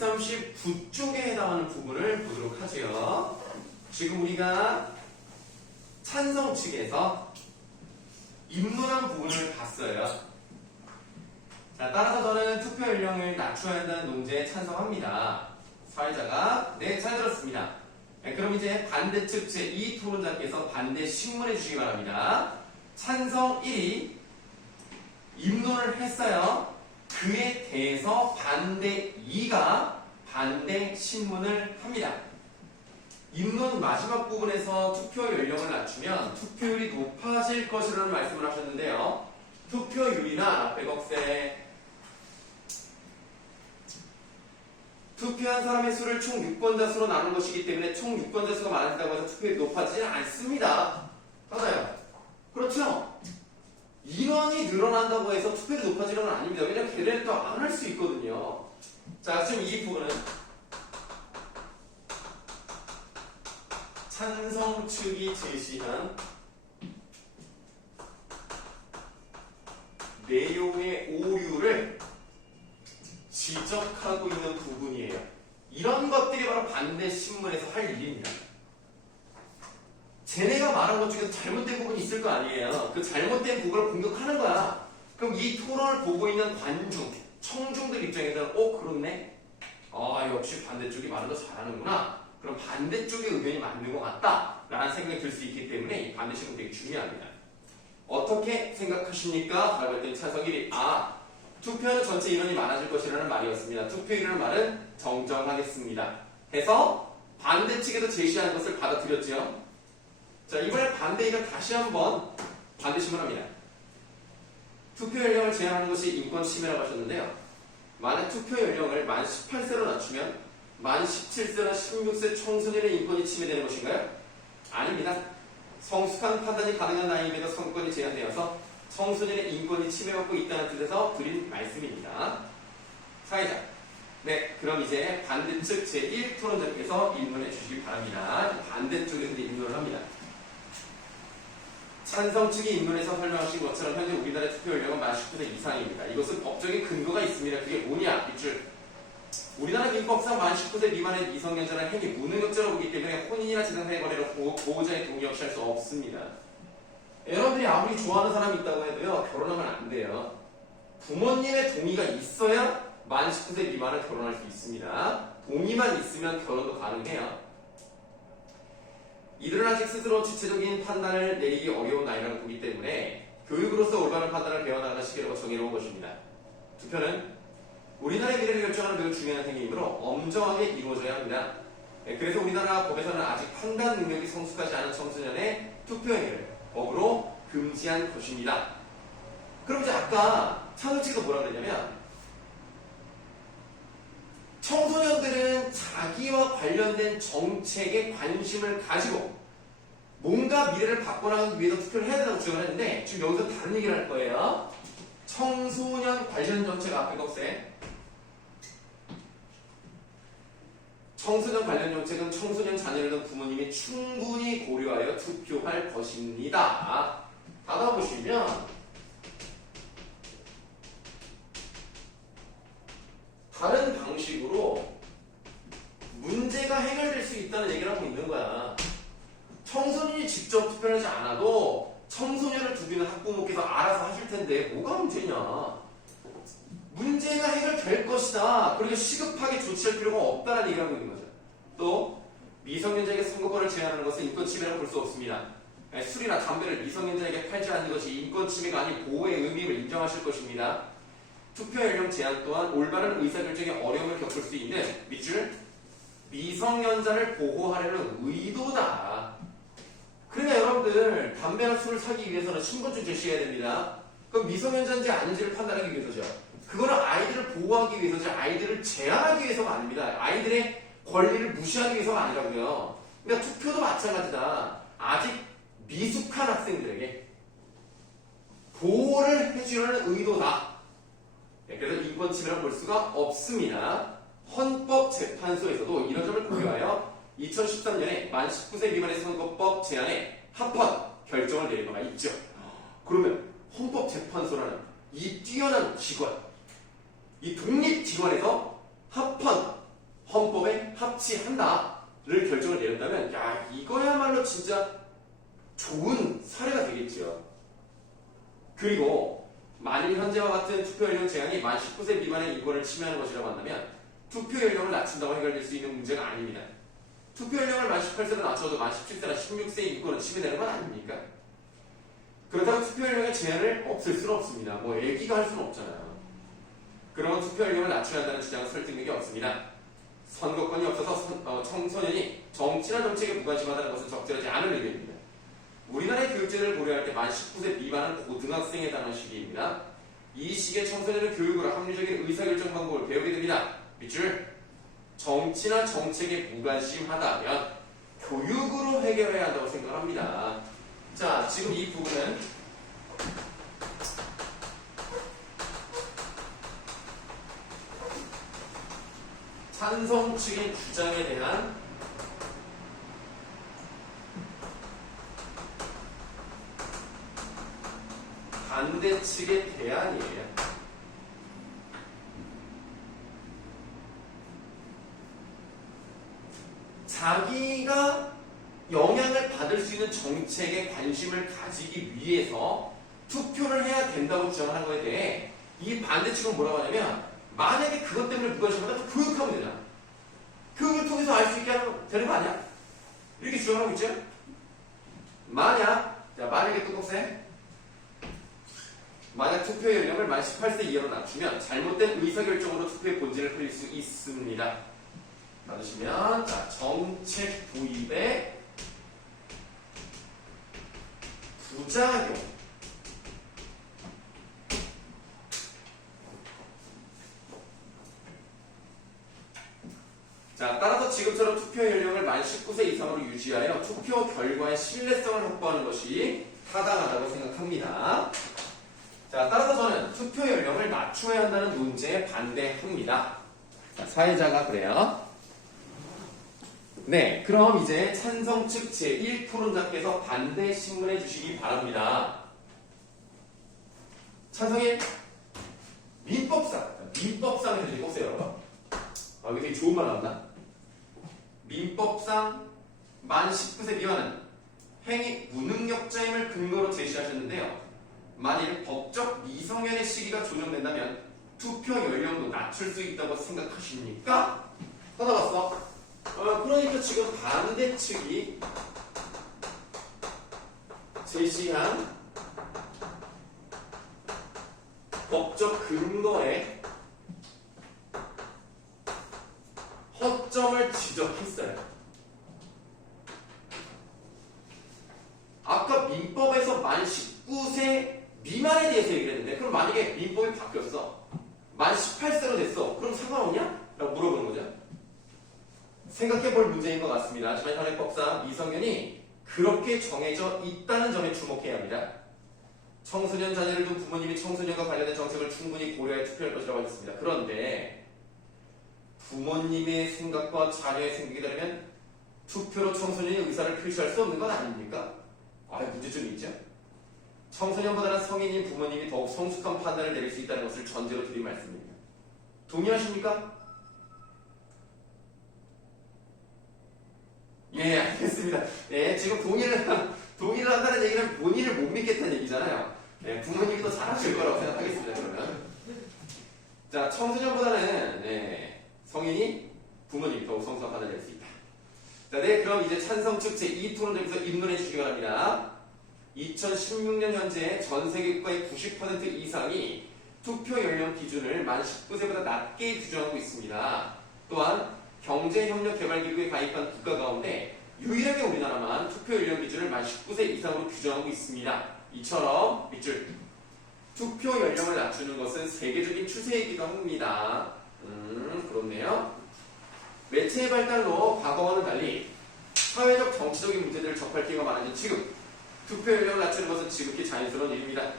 139쪽에 해당하는 부분을 보도록 하죠. 지금 우리가 찬성 측에서 입론한 부분을 봤어요. 자, 따라서 저는 투표 연령을 낮춰야 한다는 논제에 찬성합니다. 사회자가 네, 잘 들었습니다. 네, 그럼 이제 반대측 제2 토론자께서 반대 신문해 주시기 바랍니다. 찬성 1위 입론을 했어요. 그에 대해서 반대 2가 반대 신문을 합니다. 입론 마지막 부분에서 투표 연령을 낮추면 투표율이 높아질 것이라는 말씀을 하셨는데요. 투표율이나 백억세 투표한 사람의 수를 총 유권자 수로 나눈 것이기 때문에 총 유권자 수가 많아진다고 해서 투표율이 높아지지 않습니다. 맞아요. 그렇죠? 인원이 늘어난다고 해서 투표율이 높아지는 건 아닙니다. 왜냐하면 걔네는 또 안 할 수 있거든요. 자, 지금 이 부분은 찬성 측이 제시한 내용의 오류를 지적하고 있는 부분이에요. 이런 것들이 바로 반대 신문에서 할 일입니다. 쟤네가 말한 것 중에서 잘못된 부분이 있을 거 아니에요. 그 잘못된 부분을 공격하는 거야. 그럼 이 토론을 보고 있는 관중, 청중들 입장에서는 그렇네? 역시 반대쪽이 말한 거 잘하는구나. 그럼 반대쪽의 의견이 맞는 것 같다 라는 생각이 들 수 있기 때문에 이 반대 신문 되게 중요합니다. 어떻게 생각하십니까? 라고 했더니 찬성 1위 투표하는 전체 인원이 많아질 것이라는 말이었습니다. 투표율이라는 말은 정정하겠습니다. 해서 반대 측에서 제시하는 것을 받아들였죠. 자, 이번에 반대가 다시 한번 반대 신문합니다. 투표 연령을 제한하는 것이 인권 침해라고 하셨는데요. 만약 투표 연령을 만 18세로 낮추면 만 17세나 16세 청소년의 인권이 침해되는 것인가요? 아닙니다. 성숙한 판단이 가능한 나이임에도 선거권이 제한되어서 청소년의 인권이 침해받고 있다는 뜻에서 드린 말씀입니다. 사회자. 네, 그럼 이제 반대측 제1 토론자께서 입론해 주시기 바랍니다. 반대쪽에서 입론을 합니다. 찬성 측이 입론에서 설명하신 것처럼 현재 우리나라의 투표 연령은 만 19세 이상입니다. 이것은 법적인 근거가 있습니다. 그게 뭐냐? 밑줄. 우리나라 민법상 만 19세 미만의 미성년자는 행위 무능력자로 보기 때문에 혼인이나 지상사의 거래로 보호자의 동의 없이 할 수 없습니다. 여러분들이 아무리 좋아하는 사람이 있다고 해도요, 결혼하면 안 돼요. 부모님의 동의가 있어야 만 19세 미만은 결혼할 수 있습니다. 동의만 있으면 결혼도 가능해요. 이들은 아직 스스로 주체적인 판단을 내리기 어려운 나이라고 보기 때문에 교육으로서 올바른 판단을 배워나가는 시기라고 정해놓은 것입니다. 투표는 우리나라의 미래를 결정하는 매우 중요한 행위이므로 엄정하게 이루어져야 합니다. 그래서 우리나라 법에서는 아직 판단 능력이 성숙하지 않은 청소년의 투표 행위를 법으로 금지한 것입니다. 그럼 이제 아까 찬성 측에서 뭐라 그랬냐면 청소년들은 자기와 관련된 정책에 관심을 가지고 뭔가 미래를 바꿔나가기 위해서 투표를 해야 된다고 주장을 했는데 지금 여기서 다른 얘기를 할 거예요. 청소년 관련 정책 앞에 없애. 청소년 관련 정책은 청소년 자녀를 둔 부모님이 충분히 고려하여 투표할 것입니다. 닫아보시면 다른 방식으로 문제가 해결될 수 있다는 얘기를 하고 있는 거야. 청소년이 직접 투표를 하지 않아도 청소년을 두기는 학부모께서 알아서 하실 텐데 뭐가 문제냐. 문제가 해결될 것이다. 그러니까 시급하게 조치할 필요가 없다는 얘기를 하고 있는 거죠. 또 미성년자에게 선거권을 제한하는 것은 인권 침해라고 볼 수 없습니다. 술이나 담배를 미성년자에게 팔지 않는 것이 인권 침해가 아닌 보호의 의미를 인정하실 것입니다. 투표 연령 제한 또한 올바른 의사결정에 어려움을 겪을 수 있는 밑줄 미성년자를 보호하려는 의도다. 그러니까 여러분들 담배나 술을 사기 위해서는 신분증 제시해야 됩니다. 그럼 미성년자인지 아닌지를 판단하기 위해서죠. 그거는 아이들을 보호하기 위해서지 아이들을 제한하기 위해서가 아닙니다. 아이들의 권리를 무시하기 위해서가 아니라고요. 그러니까 투표도 마찬가지다. 아직 미숙한 학생들에게 보호를 해주려는 의도다. 그래서 인권 침해라고 볼 수가 없습니다. 헌법재판소에서도 이런 점을 고려하여 2013년에 만 19세 미만의 선거법 제안에 합헌 결정을 내린 바가 있죠. 그러면 헌법재판소라는 이 뛰어난 기관, 이 독립기관에서 합헌 좋은 사례가 되겠죠. 그리고 만일 현재와 같은 투표 연령 제한이 만 19세 미만의 인권을 침해하는 것이라고 한다면 투표 연령을 낮춘다고 해결될 수 있는 문제가 아닙니다. 투표 연령을 만 18세로 낮춰도 만 17세나 16세의 인권은 침해되는 건 아닙니까? 그렇다고 투표 연령의 제한을 없앨 수는 없습니다. 뭐 애기가 할 수는 없잖아요. 그러면 투표 연령을 낮춰야 한다는 주장은 설득력이 없습니다. 선거권이 없어서 청소년이 정치나 정책에 무관심하다는 것은 적절하지 않은 의견입니다. 우리나라의 교육제도를 고려할 때 만 19세 미만은 고등학생에 해당하는 시기입니다. 이 시기에 청소년은 교육으로 합리적인 의사결정 방법을 배우게 됩니다. 밑줄 정치나 정책에 무관심하다면 교육으로 해결해야 한다고 생각합니다. 자, 지금 이 부분은 찬성 측의 주장에 대한 반대 측의 대안이에요. 자기가 영향을 받을 수 있는 정책에 관심을 가지기 위해서 투표를 해야 된다고 주장하는 거에 대해 이 반대측은 뭐라고 하냐면 만약에 그것 때문에 무관심하다 교육하면 되잖아. 교육을 통해서 알 수 있게 하면 되는 거 아니야? 이렇게 주장하고 있죠? 만약에 뚜껑쌤 만약 투표 연령을 만 18세 이하로 낮추면 잘못된 의사결정으로 투표의 본질을 흘릴 수 있습니다. 받으시면 자, 정책 도입의 부작용 자, 따라서 지금처럼 투표 연령을 만 19세 이상으로 유지하여 투표 결과의 신뢰성을 확보하는 것이 타당하다고 생각합니다. 자, 따라서 저는 투표 연령을 낮춰야 한다는 논제에 반대합니다. 자, 사회자가 그래요. 네, 그럼 이제 찬성 측 제1토론자께서 반대 신문해 주시기 바랍니다. 찬성일 민법상 해주시고 보세요, 여러분. 이게 되게 좋은 말 나온다. 민법상 만 19세 미만은 행위 무능력자임을 근거로 제시하셨는데요. 만일 법적 미성년의 시기가 조정된다면 투표 연령도 낮출 수 있다고 생각하십니까? 받아봤어. 그러니까 지금 반대 측이 제시한 법적 근거에 허점을 지적했어요. 아까 민법에서 만 19세 미만에 대해서 얘기를 했는데 그럼 만약에 민법이 바뀌었어. 만 18세로 됐어. 그럼 상관없냐? 라고 물어보는 거죠. 생각해볼 문제인 것 같습니다. 하지만 현행법상 미성년이 그렇게 정해져 있다는 점에 주목해야 합니다. 청소년 자녀를 둔 부모님이 청소년과 관련된 정책을 충분히 고려해 투표할 것이라고 하셨습니다. 그런데 부모님의 생각과 자녀의 생각이 다르면 투표로 청소년이 의사를 표시할 수 없는 건 아닙니까? 문제점이 있죠. 청소년보다는 성인인 부모님이 더욱 성숙한 판단을 내릴 수 있다는 것을 전제로 드린 말씀입니다. 동의하십니까? 예, 알겠습니다. 예, 지금 동의를 한다는 얘기는 본인을 못 믿겠다는 얘기잖아요. 예, 부모님이 더 잘하실 거라고 생각하겠습니다, 그러면. 자, 청소년보다는, 성인이 부모님이 더욱 성숙한 판단을 낼 수 있다. 자, 네, 그럼 이제 찬성 측 제2토론점에서 입론해 주시기 바랍니다. 2016년 현재 전 세계 국가의 90% 이상이 투표 연령 기준을 만 19세보다 낮게 규정하고 있습니다. 또한 경제협력개발기구에 가입한 국가 가운데 유일하게 우리나라만 투표 연령 기준을 만 19세 이상으로 규정하고 있습니다. 이처럼 밑줄 투표 연령을 낮추는 것은 세계적인 추세이기도 합니다. 그렇네요. 매체의 발달로 과거와는 달리 사회적 정치적인 문제들을 접할 기회가 많아진 지금 투표 연령을 낮추는 것은 지극히 자연스러운 일입니다.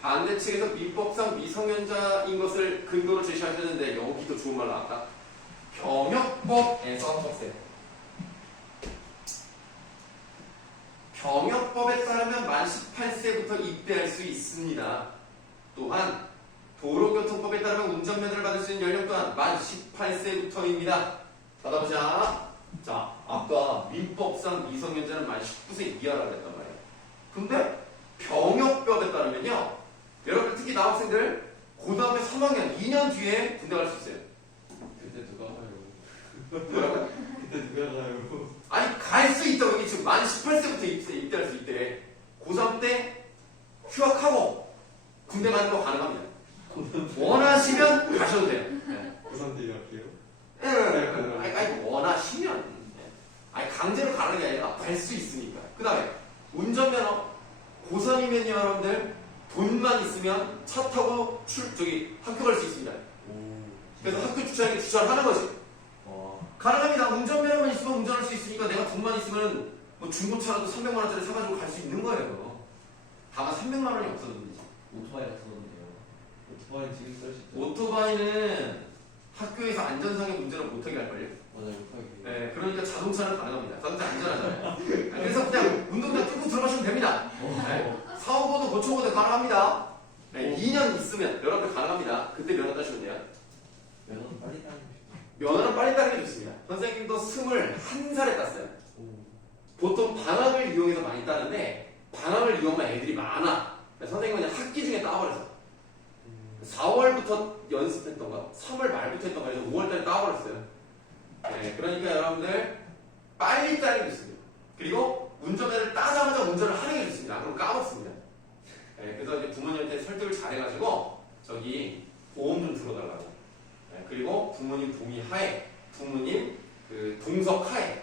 반대 측에서 민법상 미성년자인 것을 근거로 제시하셨는데 여기도 좋은 말 나왔다. 병역법에서 보세요. 병역법에 따르면 만 18세부터 입대할 수 있습니다. 또한 도로교통법에 따르면 운전면허를 받을 수 있는 연령 또한 만 18세부터입니다. 받아보자. 자, 아까 민법상 미성년자는 만 19세 이하라고 했단 말이에요. 근데 병역법에 따르면요. 여러분 특히 남학생들 고등학교 3학년 2년 뒤에 군대 갈 수 있어요. 그때 누가 가요? 뭐라고요? 그때 누가 가요? 아니 갈 수 있다고. 이게 지금 만 18세부터 입대할 수 있대. 고3 때 휴학하고 군대 가는 거 가능합니다. 원하시면 가셔도 돼요. 네. 고3 때 갈게요? 아니 원하시면. 아니 강제로 가는 게 아니라 갈 수 있으니까. 그 다음에 운전면허 고3이면요 여러분들 돈만 있으면 차 타고 학교 갈 수 있습니다. 그래서 학교 주차장에 주차를 하는 거지. 가능합니다. 운전면허만 있으면 운전할 수 있으니까 내가 돈만 있으면 뭐 중고차라도 300만 원짜리 사가지고 갈 수 있는 거예요. 다만 300만 원이 없어졌는지. 오토바이가 썼는데요. 오토바이 지금 쓸 수 있죠? 오토바이는 학교에서 안전상의 문제를 못하게 할걸요? 맞아요, 못하게. 네, 그러니까 자동차는 가능합니다. 자동차 안전하잖아요. 그래서 그냥 운동장 뚫고 들어가시면 됩니다. 네, 사고보도 고쳐보도 가능합니다. 네, 2년 있으면 여러분들 가능합니다. 그때 면허 따시면 돼요. 면허는 빨리 따는 거 면허는 빨리 따는 게 좋습니다. 선생님도 21살에 땄어요. 보통 방학을 이용해서 많이 따는데 방학을 이용하면 애들이 많아. 선생님은 그냥 학기 중에 따버렸어. 4월부터 연습했던가 3월 말부터 했던가 해서 5월달에 따버렸어요. 네, 그러니까 여러분들 빨리 따는 게 좋습니다. 그리고 운전면허를 따자마자 운전을 하는 게 좋습니다. 그럼 까먹습니다. 네, 그래서 이제 부모님한테 설득을 잘해가지고 저기 보험 좀 들어달라고. 네, 그리고 부모님 동의하에 부모님 그 동석하에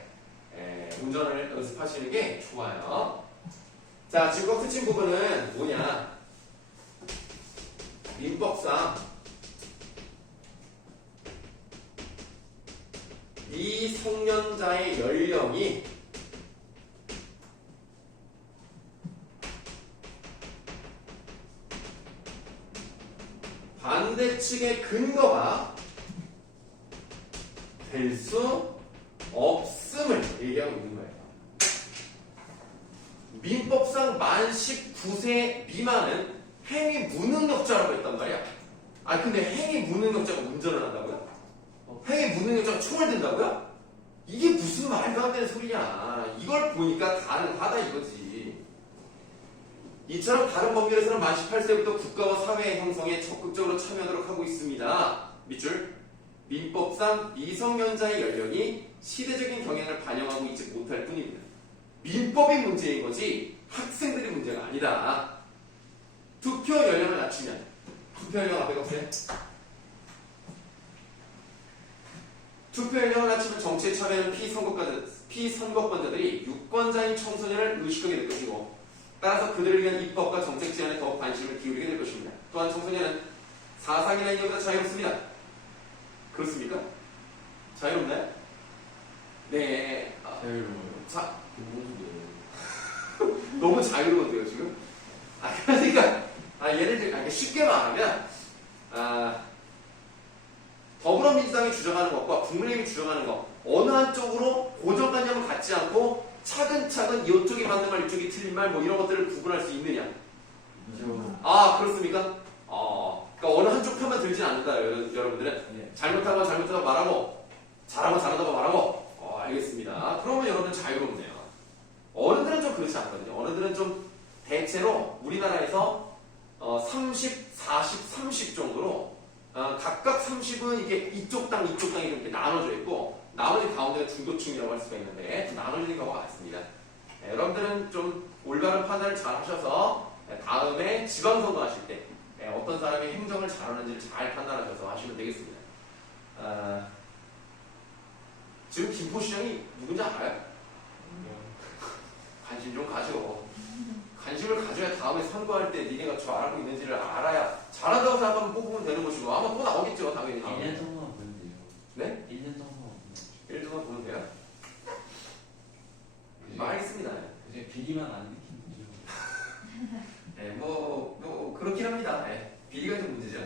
운전을 연습하시는 게 좋아요. 자, 지금 꽉 스친 부분은 뭐냐? 민법상 미성년자의 연령이 반대측의 근거가 될 수 없음을 얘기하고 있는 거예요. 민법상 만 19세 미만은 행위 무능력자라고 했단 말이야. 아 근데 행위 무능력자가 운전을 한다고요? 행위 무능력자가 총을 든다고요? 이게 무슨 말도 안 되는 소리냐. 이걸 보니까 가능하다 이거지. 이처럼 다른 법률에서는 만 18세부터 국가와 사회의 형성에 적극적으로 참여하도록 하고 있습니다. 밑줄. 민법상 미성년자의 연령이 시대적인 경향을 반영하고 있지 못할 뿐입니다. 민법이 문제인 거지 학생들이 문제가 아니다. 투표 연령을 낮추면 투표 연령 앞에 없어요? 투표 연령을 낮추면 정치에 참여하는 피선거권자들이 유권자인 청소년을 의식하게 될 것이고 따라서 그들을 위한 입법과 정책 제안에 더 관심을 기울이게 될 것입니다. 또한 청소년은 사상이나 인격보다 자유롭습니다. 그렇습니까? 자유롭나요? 네. 자유로워요. 너무 자유로운데요 지금? 그러니까 예를 들어 쉽게 말하면 더불어민주당이 주장하는 것과 국민의힘이 주장하는 것 어느 한쪽으로 고정관념을 갖지 않고 차근차근 이쪽이 맞는 말 이쪽이 틀린 말 뭐 이런 것들을 구분할 수 있느냐? 그렇습니까? 그러니까 어느 한쪽 편만 들진 않는다 여러분들은. 네. 잘못하고 잘못하다고 말하고 잘하고 잘하다고 말하고 알겠습니다. 그러면 여러분은 자유롭네요. 어른들은 좀 그렇지 않거든요. 어른들은 좀 대체로 우리나라에서 30, 40, 30 정도로 각각 30은 이게 이쪽 당 이렇게 나눠져 있고 나머지 가운데가 중도층이라고 할 수가 있는데 나눠지는 경우가 많습니다. 여러분들은 좀 올바른 판단을 잘 하셔서 다음에 지방선거 하실 때 어떤 사람이 행정을 잘하는지를 잘 판단하셔서 하시면 되겠습니다. 지금 김포시장이 누군지 알아요? 관심 좀 가져. 관심을 가져야 다음에 선거할 때 니네가 저 알고 있는지를 알아야 잘한다고 생각하면 뽑으면 되는 것이고 아마 또 나오겠죠 당연히. 1년 정도만 보면 돼요. 네? 1년 정도만 보면 돼요. 1년 동안 보면 돼요? 알겠습니다. 이제 비리만 안 느끼는 거죠. 네, 뭐 그렇긴 합니다. 네, 비리가 좀 문제죠.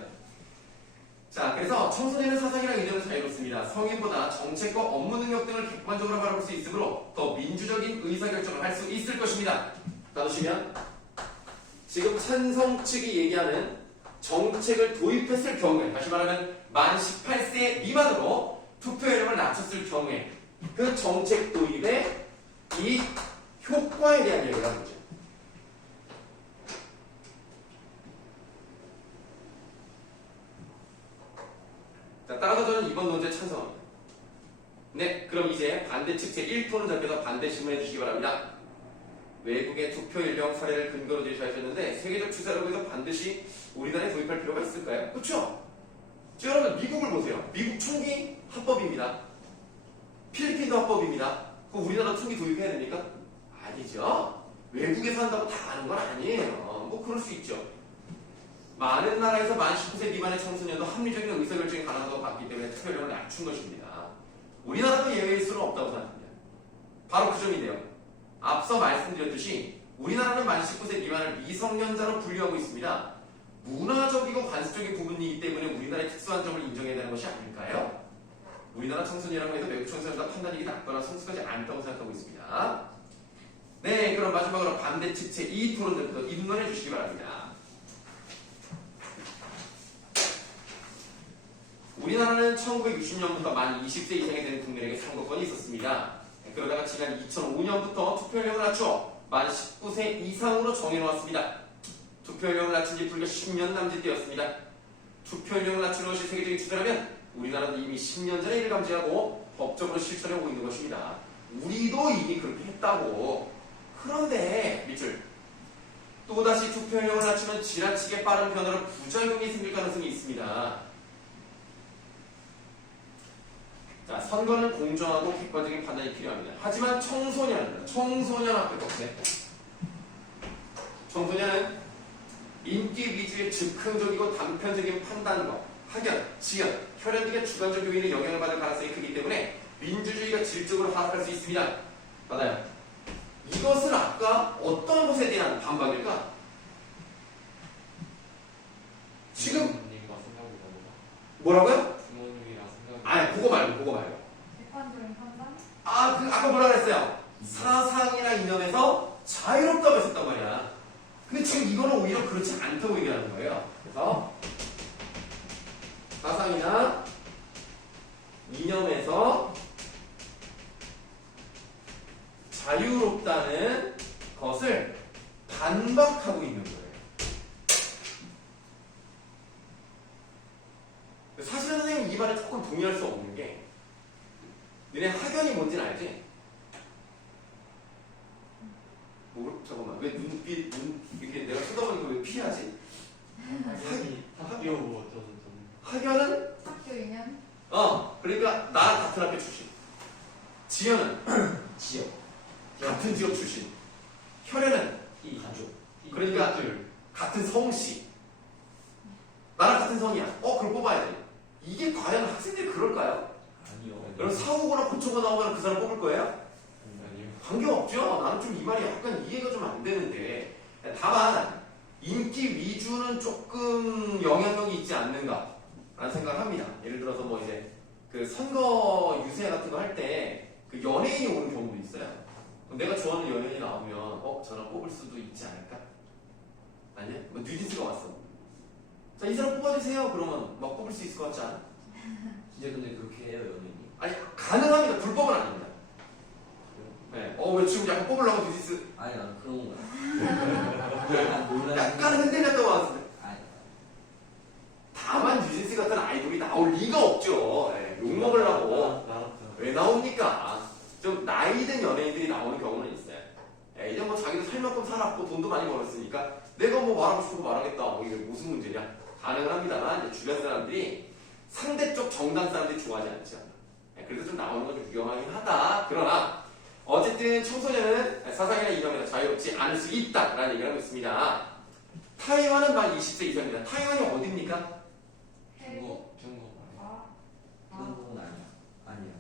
자, 그래서 청소년의 사상이랑 의견은 자유롭습니다. 성인보다 정책과 업무 능력 등을 객관적으로 바라볼 수 있으므로 더 민주적인 의사결정을 할 수 있을 것입니다. 따르시면 지금 찬성 측이 얘기하는 정책을 도입했을 경우에 다시 말하면 만 18세 미만으로 투표 연령을 낮췄을 경우에 그 정책 도입의 이 효과에 대한 얘기를 하는 거죠. 반대측 제1토론 잡혀서 반대 질문해 주시기 바랍니다. 외국의 투표 연령 사례를 근거로 제시하셨는데 세계적 추세라고 해서 반드시 우리나라에 도입할 필요가 있을까요? 그렇죠? 자, 여러분 미국을 보세요. 미국 총기 합법입니다. 필리핀도 합법입니다. 그럼 우리나라 총기 도입해야 됩니까? 아니죠. 외국에서 한다고 다 아는 건 아니에요. 뭐 그럴 수 있죠. 많은 나라에서 만 19세 미만의 청소년도 합리적인 의사결정이 가능하다고 봤기 때문에 투표율을 낮춘 것입니다. 우리나라도 예외일 수는 없다고 생각합니다. 바로 그 점인데요. 앞서 말씀드렸듯이 우리나라는 만 19세 미만을 미성년자로 분류하고 있습니다. 문화적이고 관습적인 부분이기 때문에 우리나라의 특수한 점을 인정해야 되는 것이 아닐까요? 우리나라 청소년이라고 해도 외국 청소년보다 판단력이 낮거나 성숙하지 않다고 생각하고 있습니다. 네, 그럼 마지막으로 반대측 제2 토론부터 입론해 주시기 바랍니다. 우리나라는 1960년부터 만 20세 이상이 되는 국민에게 선거권이 있었습니다. 그러다가 지난 2005년부터 투표연령을 낮춰 만 19세 이상으로 정해놓았습니다. 투표연령을 낮춘 지 불과 10년 남짓되었습니다. 투표연령을 낮추는 것이 세계적인 추세라면 우리나라도 이미 10년 전에 이를 감지하고 법적으로 실천해오고 있는 것입니다. 우리도 이미 그렇게 했다고. 그런데 밑줄 또다시 투표연령을 낮추면 지나치게 빠른 변화로 부작용이 생길 가능성이 있습니다. 자, 선거는 공정하고 객관적인 판단이 필요합니다. 하지만 청소년 앞에 떴네. 청소년은 인기 위주의 즉흥적이고 단편적인 판단과 학연, 지연, 혈연 등의 주관적 요인에 영향을 받을 가능성이 크기 때문에 민주주의가 질적으로 하락할 수 있습니다. 맞아요. 이것은 아까 어떤 것에 대한 반박일까? 지금 뭐라고요? 아니, 그거 말고. 객관적인 판단? 아까 뭐라 그랬어요? 사상이나 이념에서 자유롭다고 했었단 말이야. 근데 지금 이거는 오히려 그렇지 않다고 얘기하는 거예요. 그래서 사상이나 이념에서 자유롭다는 것을 반박하고 있는 거예요. 사실은 선생님 이 말에 조금 동의할 수 없는 게 너네 학연이 뭔지는 알지? 잠깐만 왜 눈빛 이렇게 내가 쳐다보니까 왜 피하지? 학연은 학교 2년? 그러니까 나랑 같은 학교 출신. 지연은 지역 같은 지역 출신. 혈연은 가족. 그러니까 같은 성씨. 나랑 같은 성이야. 그걸 뽑아야 돼. 이게 과연 학생들이 그럴까요? 아니요. 그럼 사고거나 고초가 나오면 그 사람 뽑을 거예요? 아니요. 관계없죠. 나는 좀 이 말이 약간 이해가 좀 안 되는데. 다만 인기 위주는 조금 영향력이 있지 않는가 라는 생각을 합니다. 예를 들어서 뭐 이제 그 선거 유세 같은 거 할 때 그 연예인이 오는 경우도 있어요. 그럼 내가 좋아하는 연예인이 나오면 저는 뽑을 수도 있지 않을까? 아니야? 뭐 뉴진스가 왔어. 자, 이 사람 뽑아주세요. 그러면 막 뽑을 수 있을 것 같지 않아? 진짜 근데 그렇게 해요, 연예인이? 아니, 가능합니다. 불법은 아닙니다. 네. 왜 지금 약간 뽑으려고 뉴진스 아니, 난 그런 거야. 약간 흔들렸다고 하는데. 아니. 다만 뉴진스 같은 아이돌이 나올 리가 없죠. 네. 욕먹으려고. 왜 나옵니까? 좀 나이든 연예인들이 나오는 경우는 있어요. 이제 뭐 자기도 살 만큼 살았고 돈도 많이 벌었으니까 내가 뭐 말하고 싶은 거 말하겠다. 이게 무슨 문제냐? 가능은 합니다만 이제 주변 사람들이 상대쪽 정당 사람들이 좋아하지 않죠. 그래서 좀 나오는 건 좀 위험하긴 하다. 그러나 어쨌든 청소년은 사상이나 이념에서 자유롭지 않을 수 있다라는 얘기를 하고 있습니다. 타이완은 만 20세 이상입니다. 타이완이 어디입니까? 태국? 중국. 아, 아니야.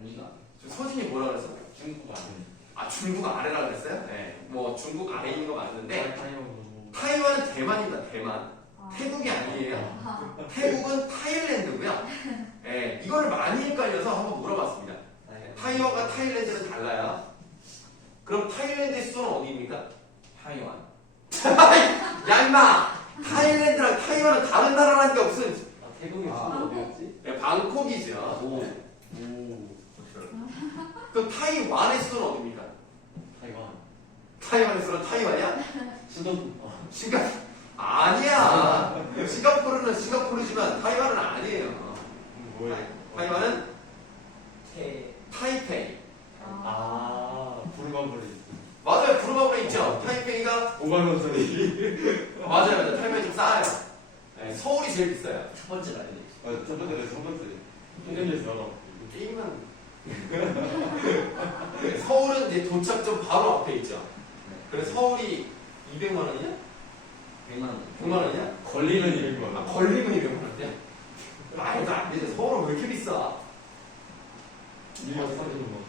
아니가. 지금 서진이 뭐라 그랬어? 중국 아니야. 중국 아래라 그랬어요? 네. 뭐 중국 아래 있는 거 맞는데 타이완. 타이완은 대만입니다. 대만. 아. 태국이 아니에요. 태국은 타일랜드고요. 네, 이거를 많이 헷갈려서 한번 물어봤습니다. 타이완과 타일랜드는 달라요. 그럼 타일랜드의 수도는 어디입니까? 타이완. 야 임마! 타일랜드랑 타이완은 다른 나라라니까 무슨 태국의 수도 어디였지? 네, 방콕이죠. 오. 그럼 타이완의 수도는 어디입니까? 타이완. 타이완의 수도는 타이완이야? 수도. 아니야. 싱가포르는 싱가포르지만 타이완은 아니에요. 뭐예요? 타이완은 타이페이. 부르마블이 맞아요. 부르마블에 있죠. 타이페이가 5만원짜리. 맞아요. 타이페이 좀 싸요. 네, 서울이 제일 비싸요. 첫 번째 라인. 첫 번째. 현장에서 게임은 서울은 이제 도착 좀 바로 앞에 있죠. 그래서 서울이 200만 원이냐? 100만 원. 100만 원이냐? 걸리면 200만 아, 원. 걸리면 200만 원이야? 말도 안 되죠. 서울은 왜 이렇게 비싸? 이거 사주는 거.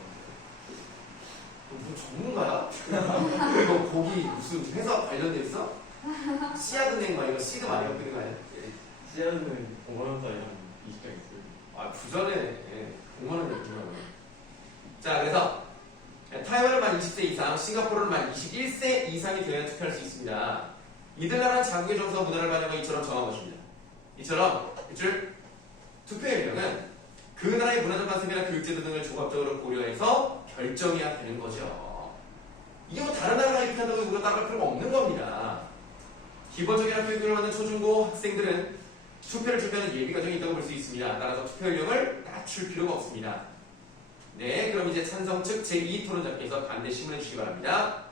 너 뭐 전문가야? 너 거기 무슨 회사 관련돼 있어? 씨앗은행 막 이거 시드 많이 엎는 거 아니야? 씨앗은 5만원짜리 한 20장 있어요. 아 부자네. 예, 100만 원이었구나. 자 그래서 타이완은 만 20세 이상, 싱가포르는 만 21세 이상이 되어야 투표할 수 있습니다. 이들 나라 자국의 정서 문화를 반영한 이처럼 정한 것입니다. 이처럼 이줄 투표 연령은 그 나라의 문화적 관습이나 교육제도 등을 종합적으로 고려해서 결정해야 되는 거죠. 이게 뭐 다른 나라가 이렇게 한다고 우리가 따라갈 필요가 없는 겁니다. 기본적인 학교 교육을 받는 초중고 학생들은 투표를 준비하는 예비 과정이 있다고 볼 수 있습니다. 따라서 투표 연령을 낮출 필요가 없습니다. 네, 그럼 이제 찬성 측 제2 토론자께서 반대 신문해 주시기 바랍니다.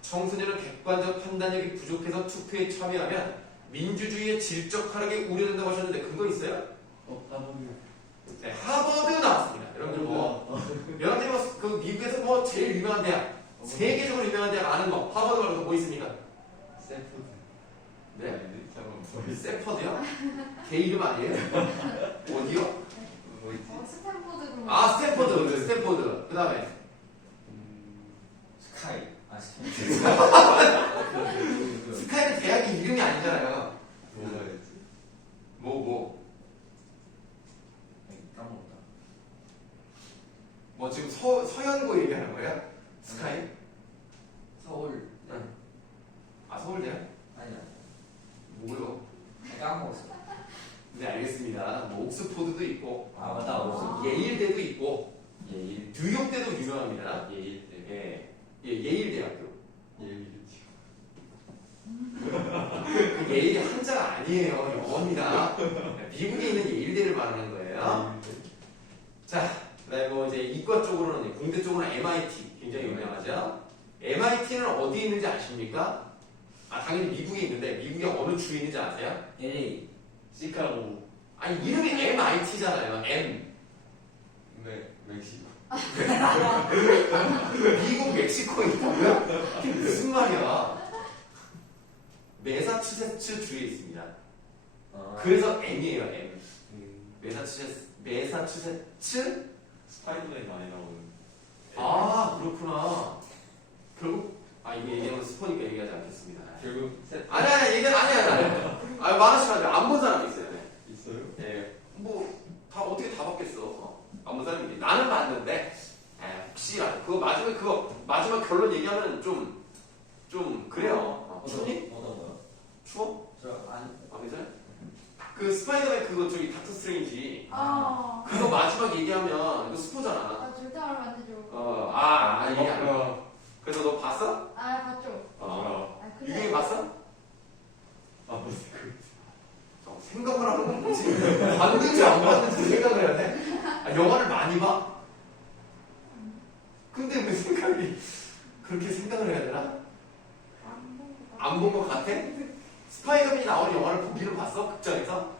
청소년은 객관적 판단력이 부족해서 투표에 참여하면 민주주의의 질적 하락에 우려된다고 하셨는데 근거 있어요? 하버드. 네, 하버드 나왔습니다. 여러분들 여러분들이 그 미국에서 뭐 제일 유명한 대학, 세계적으로 유명한 대학 아는 거 하버드 말고 뭐 있습니까? 세프드. 네, 잠깐만. 세퍼드요? 걔 이름 아니에요? 어디요? 뭐 있지? 스탠포드로. 아, 스탠포드. 그 다음에 스카이. 아, 스카이. 스카이는 대학이 이름이 아니잖아요. 뭐가 있지? 뭐 까먹었다. 지금 서연고 얘기하는 거예요? 스카이? 서울. 아, 서울대요? 아니야. 뭐요? 까먹었어. 네, 알겠습니다. 뭐 옥스포드도 있고, 아, 맞다. 없어. 예일대도 있고, 예일. 뉴욕대도 유명합니다. 예일 때. 예일대학교. 예일. 그 예일이 한자가 아니에요. 영어입니다. 미국에 있는 예일대를 말하는 거예요. 자, 그다음에 뭐 이제 이과 쪽으로는 공대 쪽으로는 MIT 굉장히 유명하죠. MIT는 어디 있는지 아십니까? 아, 당연히 미국에 있는데 미국의 어느 주에 있는지 아세요? LA. 시카고. 아니 이름이 MIT잖아요. M. 네, 멕시코. 미국 멕시코에 있다고요? 그게 무슨 말이야? 매사추세츠 주에 있습니다. 아. 그래서 M이에요. M. 매사추세츠? 스파이더맨 많이 나오는. 아 그렇구나. 결국 이거 얘기하면 스포니까 얘기하지 않겠습니다. 결국 세 아니 얘기 아니야. 말하시면 안 본 사람이 있어요. 네. 있어요? 예, 뭐 다 어떻게 다 봤겠어. 안 본 사람이 나는 봤는데 혹시라도 그거 마지막 결론 얘기하면 좀 그래요. 추니? 어떤 거요? 추워? 저 아니. 괜찮아? 그 스파이더맨 그거 저기 닥터 스트레인지 아, 그거 마지막 얘기하면 이거 스포잖아. 아 절대 말하면 안 되죠. 얘기 안 해. 그래서 너 봤어? 아, 봤죠. 뭐야? 아, 유경이 근데 봤어? 아, 무슨 생각을 하는 건 뭐지? 봤는지 안 봤는지 생각을 해야 돼? 영화를 많이 봐? 근데 왜 생각이 그렇게 생각을 해야 되나? 안 본 것 같아? 스파이더맨이 나오는 영화를 보기로 봤어? 극장에서?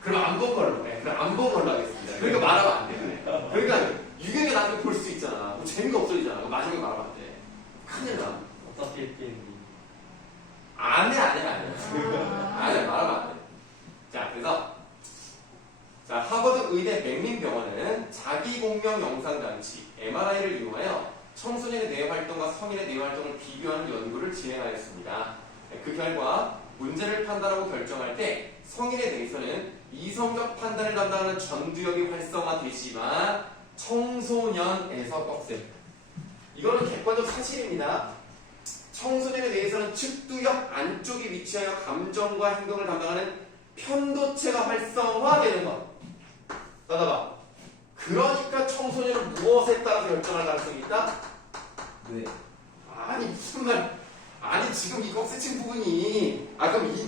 그럼 안 본 걸로 해. 그럼 안 본 걸로 하겠습니다. 그러니까 말하면 안 돼. 그러니까 유경이 나중에 볼 수 있잖아. 뭐 재미가 없어지잖아. 마지막에 말하면 안 돼. 큰일 나. 어차피 게임이. 안 해. 말하면 안 돼. 자, 그래서 하버드 의대 맥린병원은 자기공명 영상장치 MRI를 이용하여 청소년의 뇌 활동과 성인의 뇌 활동을 비교하는 연구를 진행하였습니다. 그 결과 문제를 판단하고 결정할 때 성인의 뇌에서는 이성적 판단을 담당하는 전두엽이 활성화되지만 청소년에서 꺽쇠. 이거는 객관적 사실입니다. 청소년의 뇌에서는 측두엽 안쪽에 위치하여 감정과 행동을 담당하는 편도체가 활성화되는 것. 따라봐. 그러니까 청소년은 무엇에 따라서 결정할 가능성이 있다? 왜? 아니 무슨 말? 아니 지금 이 꺽쇠친 부분이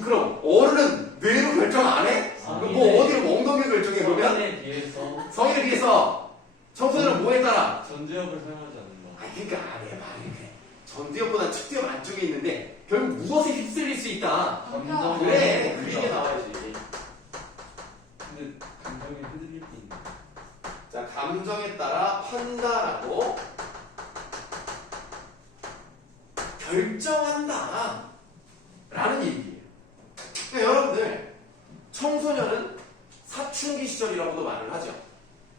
그럼 어른은 뇌로 결정 안 해? 그럼 뭐 어디로 엉덩이로 결정해 그러면? 성인에 비해서 성인에 비해서 청소년은 뭐에 따라? 전제협을 사용하지 않는다. 그러니까 안 해, 말이 그래. 전두엽보다 측두엽 안쪽에 있는데 결국 무엇에 휩쓸릴 수 있다. 감정. 그래, 그 얘기 나와야지. 근데 감정이 흔들릴 때 있는. 자, 감정에 따라 판단하고 결정한다 라는 얘기예요. 그러니까 여러분들 청소년은 사춘기 시절이라고도 말을 하죠.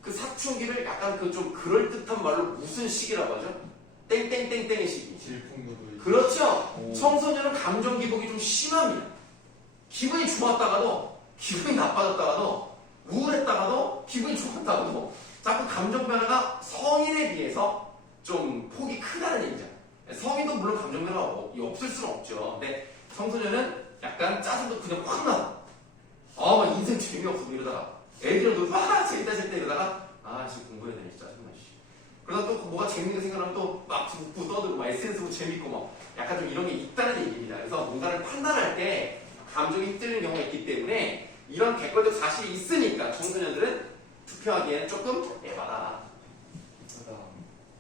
그 사춘기를 약간 그 좀 그럴듯한 말로 무슨 시기라고 하죠? 땡땡땡땡의 시기. 질풍노도 있고. 그렇죠. 오. 청소년은 감정 기복이 좀 심합니다. 기분이 좋았다가도 기분이 나빠졌다가도 우울했다가도 기분이 좋았다가도 자꾸 감정 변화가 성인에 비해서 좀 폭이 크다는 얘기죠. 성인도 물론 감정 변화가 없을 수는 없죠. 근데 청소년은 약간 짜증도 그냥 확 나. 막 인생 재미없어 이러다가 애들은 재밌다 이러다가 지금 공부해야 되네 짜증나. 그러다 또 뭐가 재밌는 거 생각하면 또 막 웃고 떠들고 막 에센스 고 재밌고 막 약간 좀 이런 게 있다는 얘기입니다. 그래서 뭔가를 판단할 때 감정이 휩쓸리는 경우가 있기 때문에 이런 객관적 사실이 있으니까 청소년들은 투표하기에는 조금 에바다.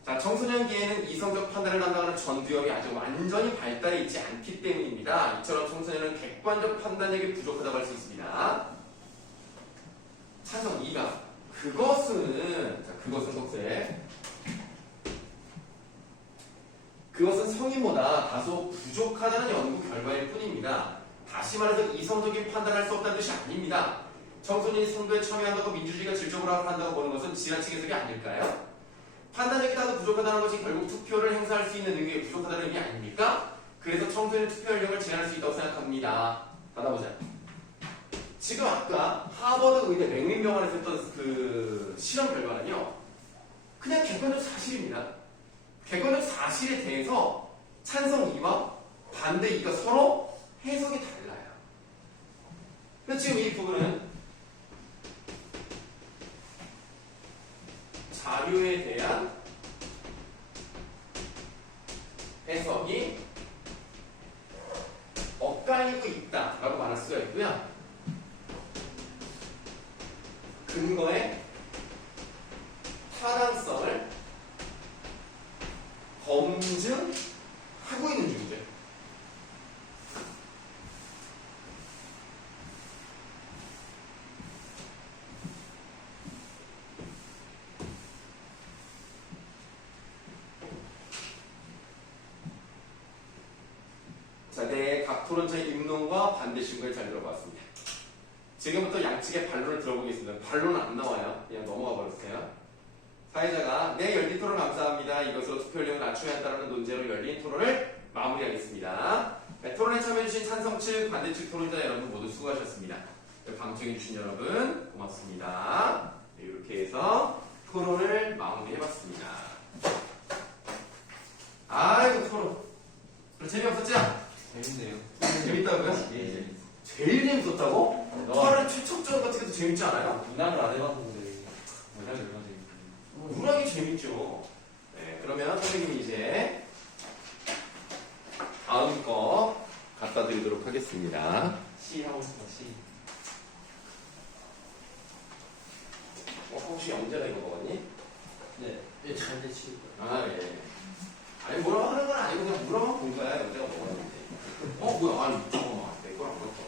자, 청소년기에는 이성적 판단을 담당하는 전두엽이 아직 완전히 발달해 있지 않기 때문입니다. 이처럼 청소년은 객관적 판단력이 부족하다고 할 수 있습니다. 찬성 2가 그것은 성인보다 다소 부족하다는 연구 결과일 뿐입니다. 다시 말해서 이성적인 판단을 할 수 없다는 뜻이 아닙니다. 청소년이 선거에 참여한다고 민주주의가 질적으로 한다고 보는 것은 지나치게 해석이 아닐까요? 판단력이 다소 부족하다는 것이 결국 투표를 행사할 수 있는 능력이 부족하다는 의미 아닙니까? 그래서 청소년 투표 연령을 제한할 수 있다고 생각합니다. 받아보자. 지금 아까 하버드 의대 맥밀병원에서 했던 그 실험 결과는요. 그냥 객관적 사실입니다. 객관적 사실에 대해서 찬성 2와 반대 2가 서로 해석이 달라요. 근데 지금 이 부분은 자료에 대한 해석이 엇갈리고 있다라고 말할 수가 있고요. 근거의 타당성을 검증하고 있는 중이죠. 자, 네, 각 토론자의 입론과 반대 신고를 잘 들어봤습니다. 지금부터 양측의 반론을 들어보겠습니다. 반론은 안 나와요. 그냥 넘어가 버렸어요. 사회자가 네, 열린 토론 감사합니다. 이것으로 투표율을 낮춰야 한다는 논제로 열린 토론을 마무리하겠습니다. 네, 토론에 참여해주신 찬성 측, 반대 측 토론자 여러분 모두 수고하셨습니다. 방청해주신 여러분 고맙습니다. 네, 이렇게 해서 토론을 마무리해봤습니다. 아이고 토론. 재미없었죠? 재밌네요. 재밌다고요? 예. 제일 재밌었다고? 화를 최첨전 같은 게도 재밌지 않아요? 문학을 안 해봤는데 문학이 얼마나 재밌는지. 문학이 재밌죠. 네, 그러면 선생님이 이제 다음 거 갖다 드리도록 하겠습니다. 시 하고 싶어 시. 혹시 언제나 이거 먹었니? 네. 예, 잘 되지. 예. 아니 뭐라고 하는 건 아니고 그냥 물어만 본 거야. 언제가 먹었는데. 뭐야? 아니 잠깐만. 내 거랑 먹었어.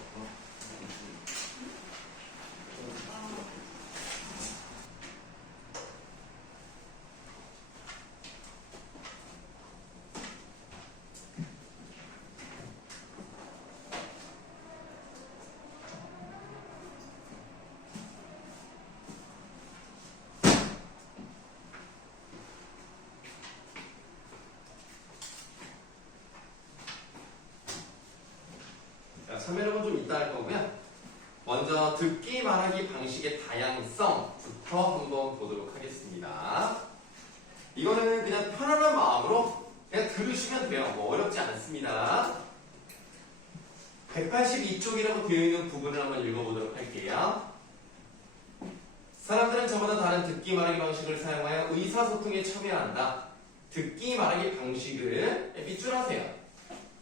참여력은 좀 이따 할 거고요. 먼저 듣기 말하기 방식의 다양성부터 한번 보도록 하겠습니다. 이거는 그냥 편안한 마음으로 그냥 들으시면 돼요. 뭐 어렵지 않습니다. 182쪽이라고 되어 있는 부분을 한번 읽어보도록 할게요. 사람들은 저보다 다른 듣기 말하기 방식을 사용하여 의사소통에 참여한다. 듣기 말하기 방식을 밑줄 하세요.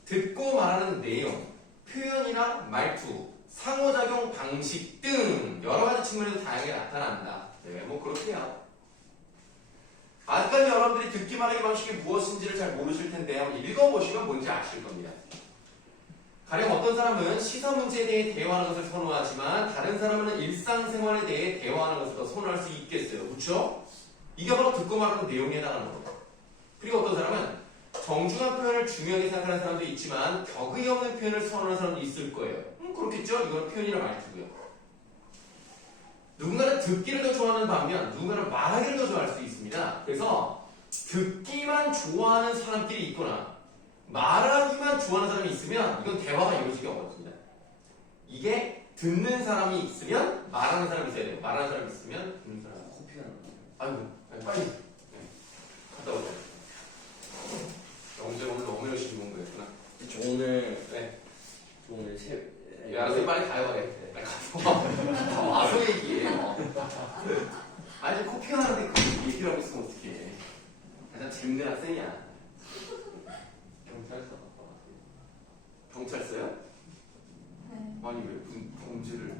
듣고 말하는 내용, 표현이나 말투, 상호작용 방식 등 여러 가지 측면에서 다양하게 나타난다. 네, 뭐 그렇게요. 아직까지 여러분들이 듣기 말하기 방식이 무엇인지를 잘 모르실 텐데 한번 읽어보시면 뭔지 아실 겁니다. 가령 어떤 사람은 시사 문제에 대해 대화하는 것을 선호하지만 다른 사람은 일상생활에 대해 대화하는 것을 더 선호할 수 있겠어요. 그렇죠? 이게 바로 듣고 말하는 내용에 해당하는 거고. 그리고 어떤 사람은 정중한 표현을 중요하게 생각하는 사람도 있지만 격의 없는 표현을 선호하는 사람도 있을 거예요. 그렇겠죠? 이건 표현이나 말투고요. 누군가는 듣기를 더 좋아하는 반면 누군가는 말하기를 더 좋아할 수 있습니다. 그래서 듣기만 좋아하는 사람끼리 있거나 말하기만 좋아하는 사람이 있으면 이건 대화가 이루어지기 어렵습니다. 이게 듣는 사람이 있으면 말하는 사람이 있어야 돼요. 말하는 사람이 있으면 듣는 사람. 커피가 나. 아이고, 빨리. 네. 갔다 오세요. 영재 오늘 너무 열심히 본 거였구나. 저 오늘 네. 저 오늘 야, 선생님 빨리 가요. 네. 빨리 가서 와서 얘기해. 아니, 코피가 나는데 그 얘기를 하고 있으면 어떡해. 가장 재밌는 학생이야. 경찰서 갔다 왔어요. 경찰서요? 네. 아니, 왜 무슨 범죄를,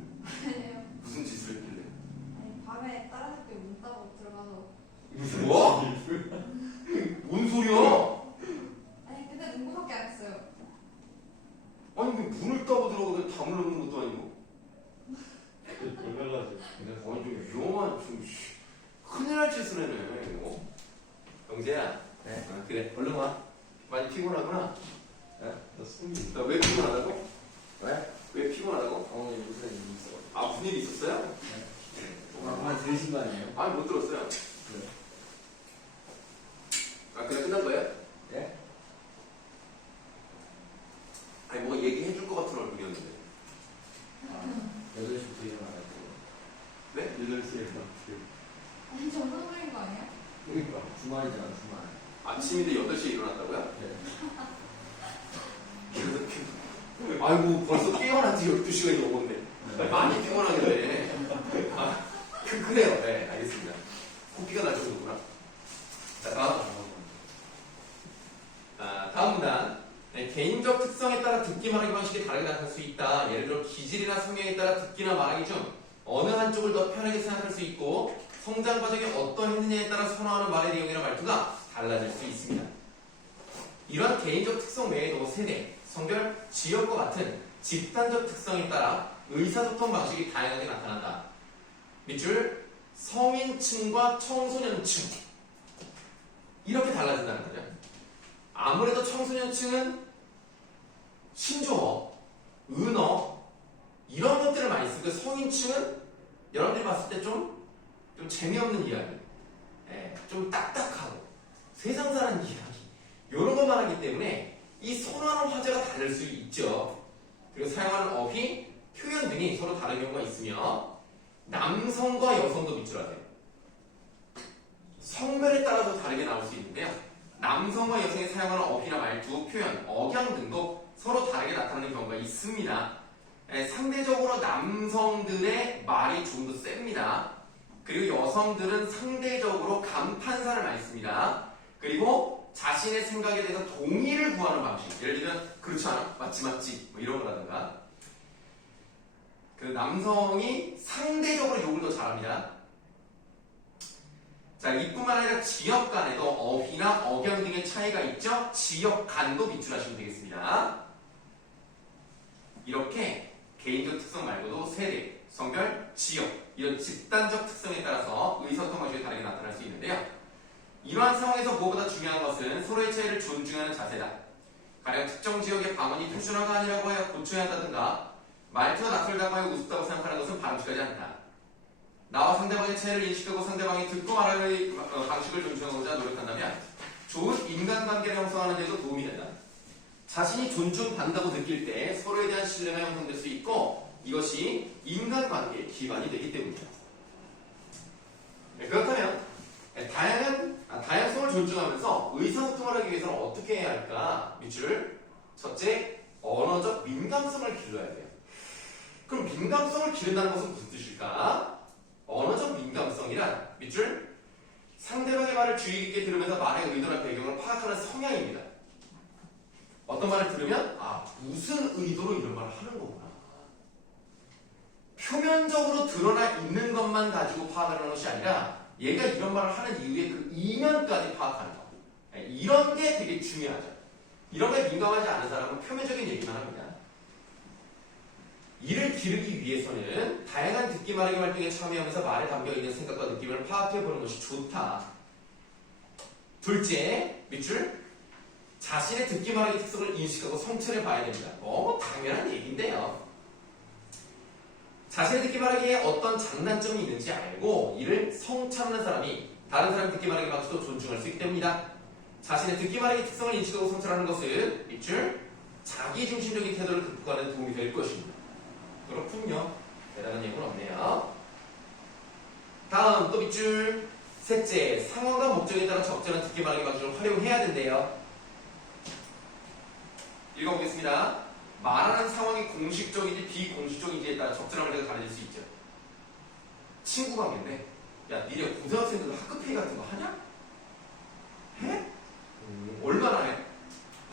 아니에요. 무슨 짓을 했길래? 아니 밤에 다른 학교에 문 따고 들어가서. 뭐? 뭔 소리야? 아니 근데 농구밖에 안 했어요. 아니, 왜 문을 따고 들어가고 담을 넣는 것도 아니고? 놀라가지고 아니, 좀 위험한, 좀, 큰일 날 짓을 해네, 이거. 영재야. 네. 그래, 얼른 와. 많이 피곤하구나. 나 숨이 나 왜 피곤하다고? 왜? 왜 피곤하다고? 오늘 무슨 일이 있어? 아, 무슨 일이 있었어요? 말 들으신 거 아니에요? 아니, 못 들었어요. 네. 아, 그냥 끝난 거예요? 네? 아니, 뭐가 얘기해 줄 것 같은 얼굴이었는데. 8시부터 일어나가지고. 네? 8시에 막 아니 정상적인 거 아니야? 그러니까 주말이잖아, 주말. 아침인데 8시에 일어났다고요? 네. 아이고, 벌써 깨어난 지 12시간이 넘었네. 많이 피곤하겠네. 아, 그래요. 네, 알겠습니다. 코피가 날 정도구나. 자, 다음 문단. 네, 개인적 특성에 따라 듣기 말하기 방식이 다르게 나타날 수 있다. 예를 들어 기질이나 성향에 따라 듣기나 말하기 중 어느 한쪽을 더 편하게 생각할 수 있고 성장 과정이 어떠했느냐에 따라 선호하는 말의 내용이나 말투가 달라질 수 있습니다. 이러한 개인적 특성 외에도 세대, 성별, 지역과 같은 집단적 특성에 따라 의사소통 방식이 다양하게 나타난다. 밑줄 성인층과 청소년층 이렇게 달라진다는 거죠. 아무래도 청소년층은 신조어, 은어 이런 것들을 많이 쓰고 성인층은 여러분들이 봤을 때 좀 재미없는 이야기, 좀 딱딱하고 세상 사는 이야기 이런 것만 하기 때문에 이 선호하는 화제가 다를 수 있죠. 그리고 사용하는 어휘, 표현 등이 서로 다른 경우가 있으며 남성과 여성도 밑줄하세요. 성별에 따라서 다르게 나올 수 있는데요. 남성과 여성이 사용하는 어휘나 말투, 표현, 억양 등도 서로 다르게 나타나는 경우가 있습니다. 상대적으로 남성들의 말이 좀 더 셉니다. 그리고 여성들은 상대적으로 감탄사를 많이 씁니다. 그리고 자신의 생각에 대해서 동의를 구하는 방식. 예를 들면 그렇지 않아? 맞지 뭐 이런 거라든가. 그 남성이 상대적으로 욕을 더 잘합니다. 자, 이뿐만 아니라 지역 간에도 어휘나 억양 등의 차이가 있죠. 지역 간도 밑줄하시면 되겠습니다. 이렇게 개인적 특성 말고도 세대, 성별, 지역 이런 집단적 특성에 따라서 의사소통 방식이 다르게 나타날 수 있는데요. 이러한 상황에서 무엇보다 중요한 것은 서로의 차이를 존중하는 자세다. 가령 특정 지역의 방언이 표준화가 아니라고 하여 고쳐야 한다든가 말투가 낯설다고 하여 우습다고 생각하는 것은 바람직하지 않다. 나와 상대방의 차이를 인식하고 상대방이 듣고 말하는 방식을 존중하고자 노력한다면 좋은 인간관계를 형성하는 데도 도움이 된다. 자신이 존중받는다고 느낄 때 서로에 대한 신뢰가 형성될 수 있고 이것이 인간관계의 기반이 되기 때문이다. 그렇다면 다양성을 존중하면서 의사소통을 하기 위해서는 어떻게 해야 할까? 밑줄 첫째, 언어적 민감성을 길러야 돼요. 그럼 민감성을 기른다는 것은 무슨 뜻일까? 언어적 민감성이란 밑줄 상대방의 말을 주의 깊게 들으면서 말의 의도나 배경을 파악하는 성향입니다. 어떤 말을 들으면 무슨 의도로 이런 말을 하는 거구나. 표면적으로 드러나 있는 것만 가지고 파악하는 것이 아니라 얘가 이런 말을 하는 이유의 그 이면까지 파악하는 거. 이런 게 되게 중요하죠. 이런 게 민감하지 않은 사람은 표면적인 얘기만 합니다. 이를 기르기 위해서는 다양한 듣기 말하기 활동에 참여하면서 말에 담겨 있는 생각과 느낌을 파악해보는 것이 좋다. 둘째, 밑줄. 자신의 듣기 말하기 특성을 인식하고 성찰해 봐야 됩니다. 당연한 얘기인데요. 자신의 듣기 말하기에 어떤 장단점이 있는지 알고 이를 성찰하는 사람이 다른 사람의 듣기 말하기 방식도 존중할 수 있기 때문이다. 자신의 듣기 말하기 특성을 인식하고 성찰하는 것은 밑줄 자기중심적인 태도를 극복하는 데 도움이 될 것입니다. 그렇군요. 대단한 얘기는 없네요. 다음 또 밑줄 셋째, 상황과 목적에 따라 적절한 듣기 말하기 방식을 활용해야 된대요. 읽어보겠습니다. 말하는 상황이 공식적인지 비공식적인지에 따라 적절한 문제가 다르질 수 있죠. 친구 관계인데 야 니네 고등학생들 학급회의 같은 거 하냐? 해? 얼마나 해?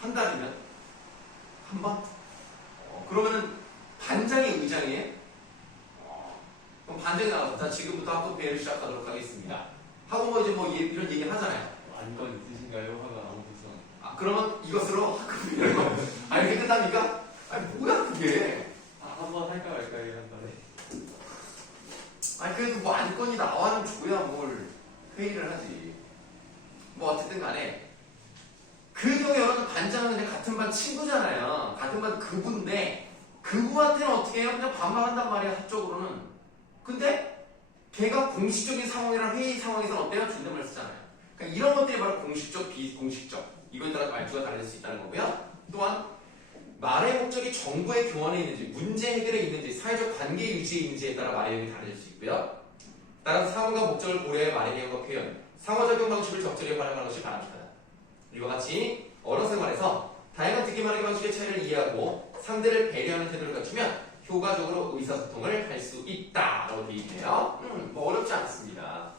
한 달이면? 한 번? 그러면은 반장이 의장이에요? 그럼 반장이 나와서 자 지금부터 학급회의를 시작하도록 하겠습니다 하고 뭐 이제 뭐 이런 얘기를 하잖아요. 안건 있으신가요? 하가 아무튼 그러면 이것으로 학급회의를 이렇게 끝납니까? 뭐야 그게? 한번 할까 말까 한 번에. 그래도 뭐 안건이 나와는 줘야 뭘 회의를 하지. 뭐 어쨌든 간에 그 경우에는 반장은 그냥 같은 반 친구잖아요. 같은 반 그부인데 그부한테는 어떻게 해요? 그냥 반말한단 말이야 합적으로는. 근데 걔가 공식적인 상황이랑 회의 상황에서는 어때요? 존댓말 쓰잖아요. 그러니까 이런 것들이 바로 공식적, 비공식적 이거에 따라 말투가 다를 수 있다는 거고요. 또한 말의 목적이 정보의 교환에 있는지 문제 해결에 있는지 사회적 관계 유지에 있는지에 따라 말의 내용이 다를 수 있고요. 따라서 상황과 목적을 고려해 말의 내용과 표현, 상호작용 방식을 적절히 활용하는 것이 바랍니다. 이와 같이 언어 생활에서 다양한 듣기 말하기 방식의 차이를 이해하고 상대를 배려하는 태도를 갖추면 효과적으로 의사소통을 할 수 있다라고 되어 있네요. 뭐 어렵지 않습니다.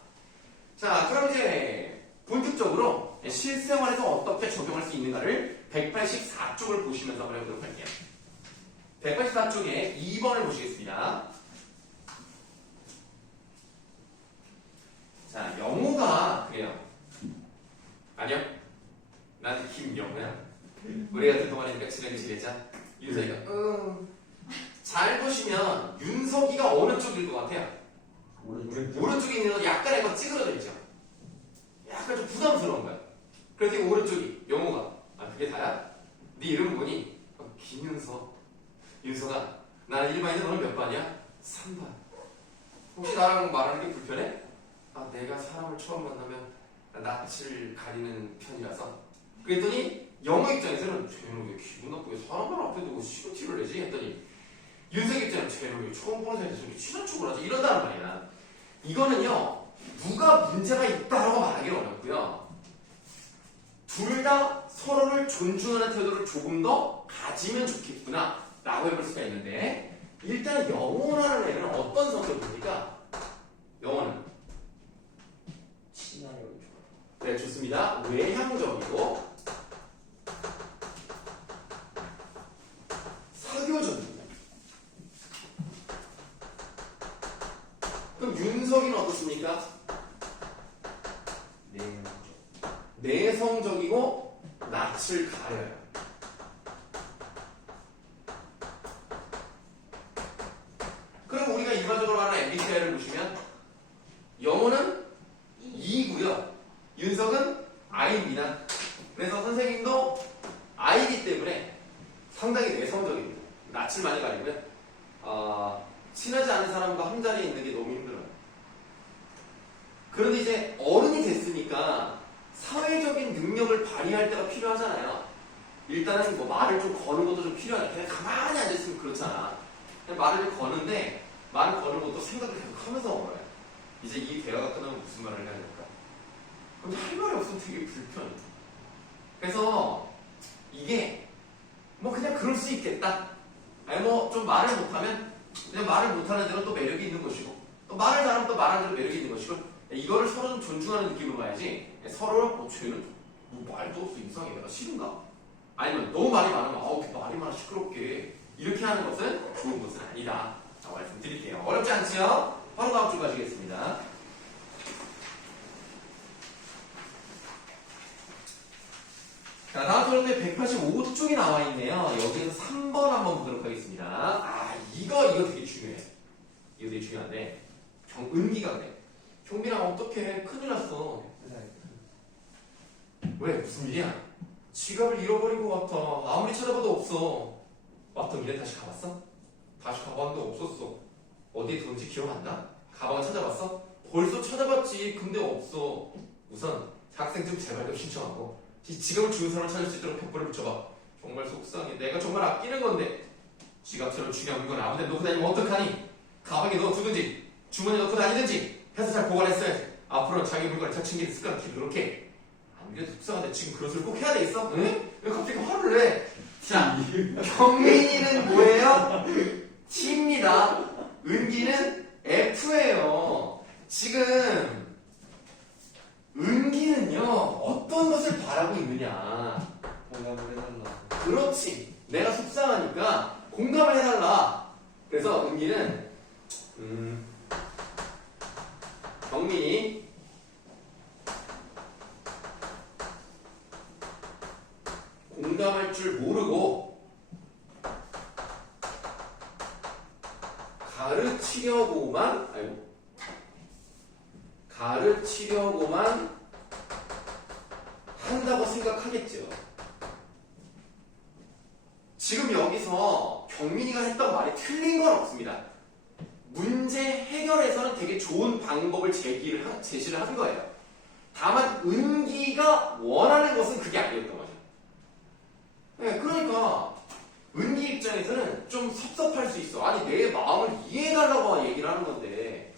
자, 그럼 이제 본격적으로 실생활에서 어떻게 적용할 수 있는가를 184쪽을 보시면서 한번 해보도록 할게요. 184쪽에 2번을 보시겠습니다. 자, 영호가 그래요. 아니요. 나한테 김영호야. 우리 같은 동안이니까 친하게 지내자. 윤석이가 잘 보시면 윤석이가 어느 쪽일 것 같아요? 오른쪽에 있는 건 약간 약간 찌그러져 있죠. 약간 좀 부담스러운 거야. 그래서 이 오른쪽이 영호가 그게 다야? 네 이름 뭐니? 김윤석. 윤석아 나는 1반인데 너는 몇 반이야? 3반. 혹시 나랑 말하는 게 불편해? 내가 사람을 처음 만나면 낯을 가리는 편이라서. 그랬더니 영호 입장에서는 쟤는 왜 기분 나쁘게 사람을 앞에 두고 시금치를 내지? 했더니 윤석 입장에는 쟤는 왜 처음 보는 사이에서 저렇게 친한 척을 하지? 이런다는 말이야. 이거는요 누가 문제가 있다라고 말하기 어렵고요. 둘 다 서로를 존중하는 태도를 조금 더 가지면 좋겠구나 라고 해볼 수가 있는데 일단 영호라는 애는 어떤 성격입니까? 영호는 친화력이 좋아요. 네 좋습니다. 외향적이고 사교적입니다. 그럼 윤석이는 어떻습니까? 내성적이고 낯을 가려요. 그럼 우리가 일반적으로 말하는 MBTI를 보시면 영호는 E고요. 윤석은 I입니다. 그래서 선생님도 I이기 때문에 상당히 내성적입니다. 낯을 많이 가리고요. 친하지 않은 사람과 한 자리에 있는 게 너무 힘들어요. 그런데 이제 어른이 됐으니까 사회적인 능력을 발휘할 때가 필요하잖아요. 일단은 뭐 말을 좀 거는 것도 좀 필요하잖아. 그냥 가만히 앉아있으면 그렇잖아. 그냥 말을 좀 거는데 말을 거는 것도 생각을 계속 하면서 먹어요. 이제 이 대화가 끝나면 무슨 말을 해야 될까? 근데 할 말이 없으면 되게 불편해. 그래서 이게 뭐 그냥 그럴 수 있겠다. 아니 뭐 좀 말을 못하면 그냥 말을 못하는 데는 또 매력이 있는 것이고 또 말을 잘하면 또 말하는 데는 매력이 있는 것이고 이거를 서로 좀 존중하는 느낌으로 가야지 서로 쟤는 뭐 말도 없어 이상해 내가 싫은가? 아니면 너무 말이 많으면 그 말이 많아 시끄럽게 이렇게 하는 것은 좋은 것은 아니다 라고 말씀드릴게요. 어렵지 않지요? 바로 다음 줄 가시겠습니다. 자, 다음 줄에 185쪽이 나와 있네요. 여기에서 3번 한번 보도록 하겠습니다. 이거 되게 중요해. 이거 되게 중요한데 은기가 그래. 경민아 어떡해 큰일 났어. 왜 무슨 일이야? 지갑을 잃어버린 것 같아. 아무리 찾아봐도 없어. 왔던 길에 다시 가봤어? 다시 가봤는데 없었어. 어디에 둔지 기억 안 나? 가방을 찾아봤어? 벌써 찾아봤지. 근데 없어. 우선 학생증 재발급 신청하고 이 지갑을 주는 사람을 찾을 수 있도록 벽보를 붙여봐. 정말 속상해. 내가 정말 아끼는 건데 지갑처럼 중요한 물건 아무 데 놓고 다니면 어떡하니? 가방에 넣어두든지 주머니에 넣고 다니든지 해서 잘 보관했어야지. 앞으로는 자기 물건을 잘 챙기는 습관을 기르게. 안 그래도 속상한데 지금 그런 소리 꼭 해야 되겠어? 응? 왜 갑자기 화를 내? 자, 경민이는 뭐예요? T입니다. 은기는 F예요. 지금 은기는요 어떤 것을 바라고 있느냐? 공감을 해달라. 그렇지. 내가 속상하니까 공감을 해달라. 그래서 은기는 경민이 공감할 줄 모르고 가르치려고만 한다고 생각하겠죠. 지금 여기서 경민이가 했던 말이 틀린 건 없습니다. 문제 해결에서는 되게 좋은 방법을 제시를 한 거예요. 다만 은기가 원하는 것은 그게 아니었던 거죠. 네, 그러니까 은기 입장에서는 좀 섭섭할 수 있어. 아니 내 마음을 이해해달라고 얘기를 하는 건데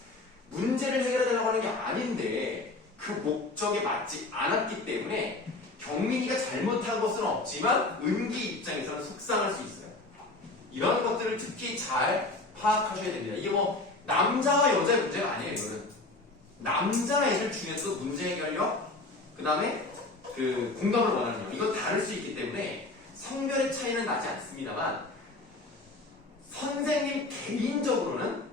문제를 해결해달라고 하는 게 아닌데 그 목적에 맞지 않았기 때문에 경민이가 잘못한 것은 없지만 은기 입장에서는 속상할 수 있어요. 이런 것들을 특히 잘 파악하셔야 됩니다. 이게 뭐 남자와 여자의 문제가 아니에요. 이거는 남자애들 중에서 문제 해결력, 그 다음에 그 공감을 원하는 력 이건 다를 수 있기 때문에 성별의 차이는 나지 않습니다만 선생님 개인적으로는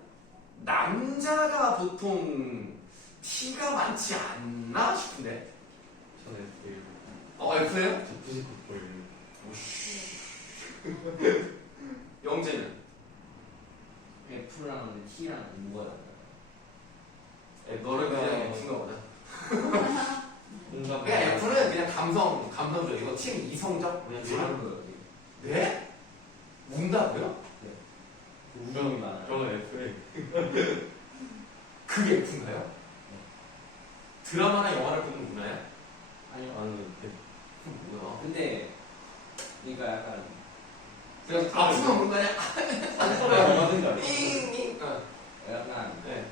남자가 보통 T가 많지 않나 싶은데. 저는 F예요? 저 99%예요. 영재는? F랑 T랑 뭐가 달라요? 너는 그냥 F인가 보다. 공감. 그냥 F는 그냥 감성적이고 T는 이성적? 그냥 다른 거요. 네? 문다고요? 우정이 많아요. 저는 F예요. 그게 F인가요? 드라마나 영화를 보는 문화야? 아니요. 아니, 뭐야? 근데 그러니까 약간 그냥 아프면 문 거냐? 한 서로에 안 맞은 거 아니에요? 띵띵. 약간 네.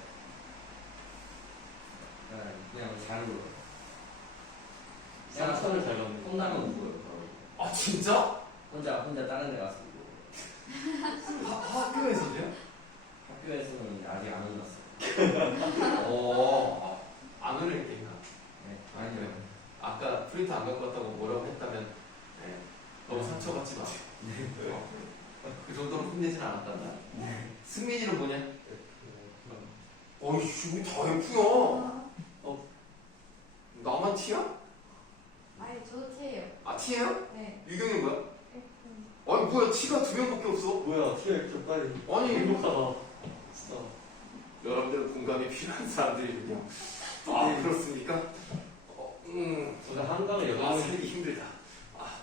그냥 잘 울어요. 딱 선을 잘 잡는 거. 혼나면 울어요. 아 진짜? 혼자 다른 데 가서 울고. 학교에서도요? 학교에서는 아직 안 혼났어요. 안 울리겠나? 네. 아니요. 아까 프린트 안 갖고 왔다고 뭐라고 했다면 네. 너무 상처받지 마. 그 정도로 혼내진 않았단다. 승민이는 뭐냐? 어이씨 우리 다 F야. 나만 T야? 아니 저도 T예요. 아 T예요? 네. 유경이 뭐야? F. 아니 뭐야 T가 2명밖에 없어. 뭐야, TF 빨리. 아니 행복하다. 진짜. 여러분들은 공감이 필요한 사람들이군요. 그렇습니까? 진짜 한강에 여자 살기 힘들다.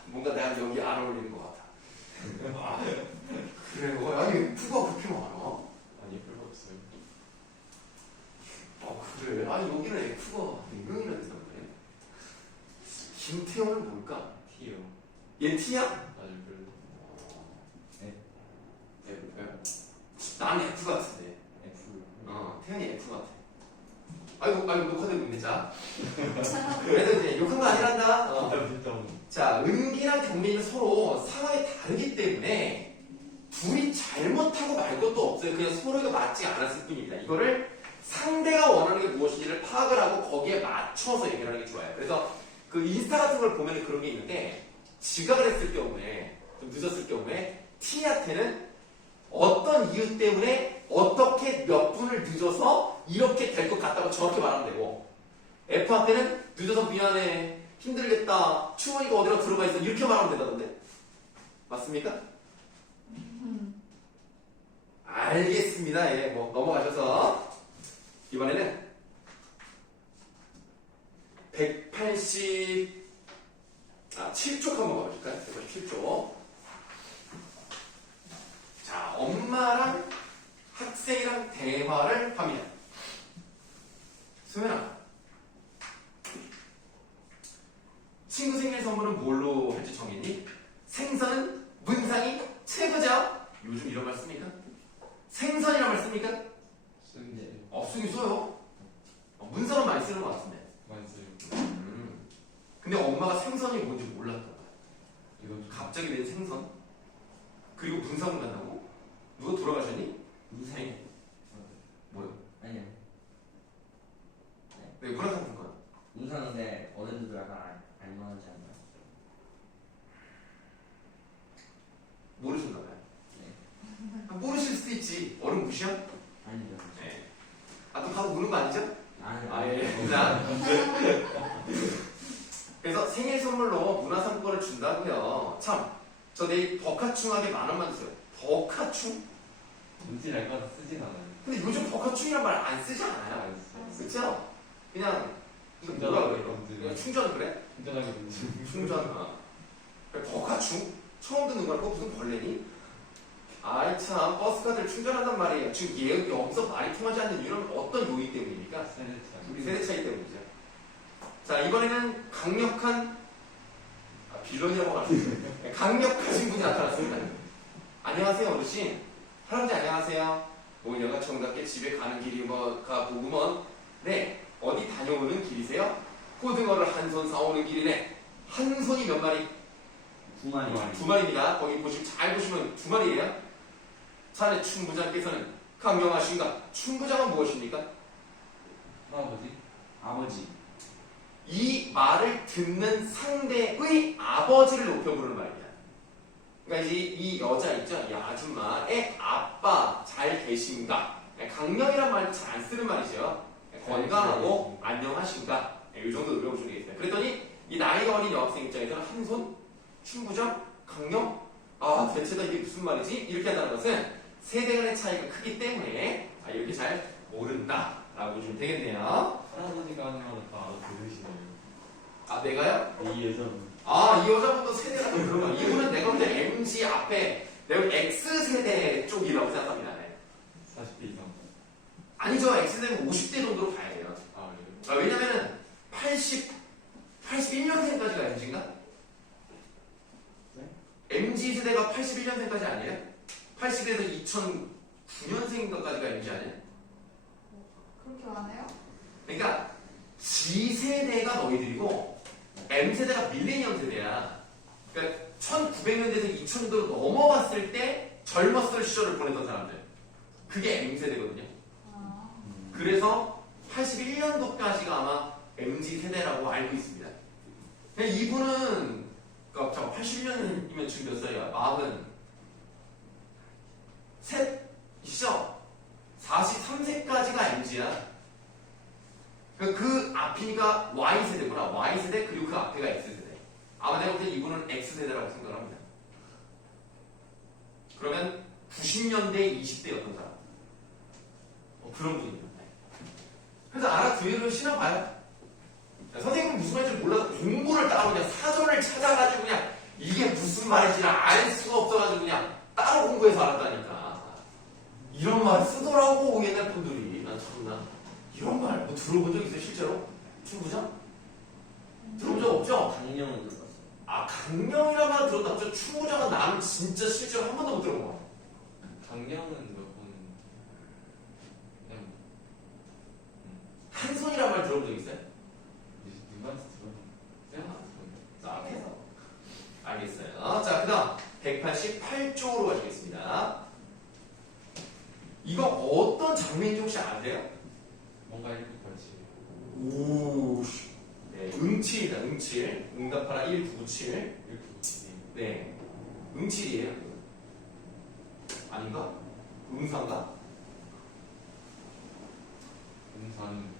뭔가 내가 여기 안 어울리는 것 같아. 그래요. 아니 F가 그렇게 많아? 아니, 별로 없어요. 그래. 아니 여기는 F가 4명이나 된단 말이야. 김태현은 뭘까? T요. 얘 T야? 아니, 별로. F야? 난 F 같은데. F. 태현이 F 같아. 아이고 녹화되고 있네. 자. 그래도 이제 욕한 거 아니란다. 진짜. 자, 은기랑 경민이는 서로 상황이 다르기 때문에 둘이 잘못하고 말 것도 없어요. 그냥 서로가 맞지 않았을 뿐입니다. 이거를 상대가 원하는 게 무엇인지를 파악을 하고 거기에 맞춰서 얘기를 하는 게 좋아요. 그래서 그 인스타 같은 걸 보면 그런 게 있는데 지각을 했을 경우에, 좀 늦었을 경우에 T한테는 어떤 이유 때문에 어떻게 몇 분을 늦어서 이렇게 될 것 같다고 정확히 말하면 되고, F한테는 늦어서 미안해, 힘들겠다, 추우니까 어디로 들어가 있어, 이렇게 말하면 된다던데. 맞습니까? 알겠습니다. 예, 뭐 넘어가셔서 이번에는 187쪽 한번 가볼까요? 187쪽. 자, 엄마랑 학생이랑 대화를 합니다. 수면아, 친구 생일 선물은 뭘로 할지 정했니? 생선은 문상이 최고죠. 요즘 이런 말 씁니까? 생선이란 말 씁니까? 쓰는데 쓰긴 써요. 문상은 많이 쓰는 것 같은데. 많이 써요. 근데 엄마가 생선이 뭔지 몰랐던 거야. 이건 갑자기 낸 생선? 그리고 문상을 간다고? 누가 돌아가셨니? 무상. 뭐요? 아니요. 왜 문화상품 거야? 무상인데 어른들도 약간 알만하지 않나요? 모르셨나 봐요. 네. 모르실 수도 있지. 어른 무시야? 아니죠. 네. 또 가서 우는 거 아니죠? 아니요. 예. 자. 그래서 생일 선물로 문화상품권을 준다고요. 참, 저 내일 버카충하게 10,000원만 주세요. 버카충? 뭔지 알 거라서 쓰진 않아요. 근데 요즘 버카충이란 말 안 쓰지 않아요. 안 써요. 그쵸? 그냥 이거 뭐라 충전하게 그래? 뭔지. 그냥 충전 그래? 충전하게 뭔지. 충전. 버카충? 처음 듣는 거야. 그거 무슨 벌레니? 아이 참, 버스카드를 충전한단 말이에요. 지금 여기서 말이 통하지 않는 이유는 어떤 요인 때문입니까? 우리 세대 차이 때문이죠. 자, 이번에는 강력한 빌런이라고 하는데 강력하신 분이 나타났습니다. 안녕하세요, 어르신. 할아버지 안녕하세요. 뭐 여가청답게 집에 가는 길이가 보구먼. 네, 어디 다녀오는 길이세요? 고등어를 한 손 사오는 길이네. 한 손이 몇 마리? 9마리. 2마리입니다. 거기 잘 보시면 2마리예요. 자네 춘부장께서는 강경하신가? 춘부장은 무엇입니까? 할아버지? 아버지. 이 말을 듣는 상대의 아버지를 높여 부르는 말입니다. 그러니까 이제 이 여자 있죠? 이 아줌마의 아빠 잘 계신가? 강령이란 말도 잘 안 쓰는 말이죠. 건강하고 안녕하신가? 이 정도 외워주시면 되겠습니다. 그랬더니 이 나이가 어린 여학생 입장에서는 한 손, 춘부장, 강령? 대체 다 이게 무슨 말이지? 이렇게 한다는 것은 세대 간의 차이가 크기 때문에 이렇게 잘 모른다 라고 보시면 되겠네요. 할아버지가 하는 말은 다 알아들으시네요. 내가요? 이 여자분. 이 여자분도 세대가 좀 그런 거야. 이분은 내가 볼 때 MG 앞에 내가 X세대 쪽이라고 생각합니다. 네. 40대 이상. 아니죠. X세대는 50대 정도로 가야 돼요. 그래요? 왜냐면은 81년생까지가 MG인가? 네? MG 세대가 81년생까지 아니에요? 80에서 2009년생까지가 MG 아니에요? 그렇게 많아요? 그러니까 G세대가 너희들이고 M세대가 밀레니엄 세대야. 그러니까 1900년대에서 2000년대로 넘어갔을 때 젊었을 시절을 보냈던 사람들. 그게 M세대거든요. 그래서 81년도까지가 아마 MZ세대라고 알고 있습니다. 근데 이분은 그러니까 81년이면 지금 몇 살이야? 43이시죠? 43세까지가 MZ야. 그 앞이니까 Y세대구나. Y세대 그리고 그 앞에가 X세대. 아마 내가 볼 때 이분은 X세대라고 생각합니다. 그러면 90년대 20대였던 사람. 그런 분입니다. 그래서 알아두기로 신어봐요. 선생님은 무슨 말인지 몰라서 공부를 따로 그냥 사전을 찾아가지고 그냥 이게 무슨 말인지 알 수가 없어가지고 그냥 따로 공부해서 알았다니까. 이런 말 쓰더라고 옛날 분들이. 난 참나 이런 말 뭐 들어본 적 있어요 실제로? 춘부장? 들어본 적 없죠? 강령은 들어봤어요. 강령이란 말 들었다. 저 춘부장은 나는 진짜 실제로 한 번도 못 들어본 거야. 강령은 몇 번. 그냥 한손이란 말 들어본 적 있어요? 누구한테 들었나? 자, 앞에서. 알겠어요. 자, 그 다음 188쪽으로 가시겠습니다. 이거 어떤 장면인지 혹시 아세요? 뭔가 이렇게 걸치. 오, 네, 응칠이다, 응칠. 응답하라 1997. 네. 응칠이에요. 아닌가? 응사인가? 응사는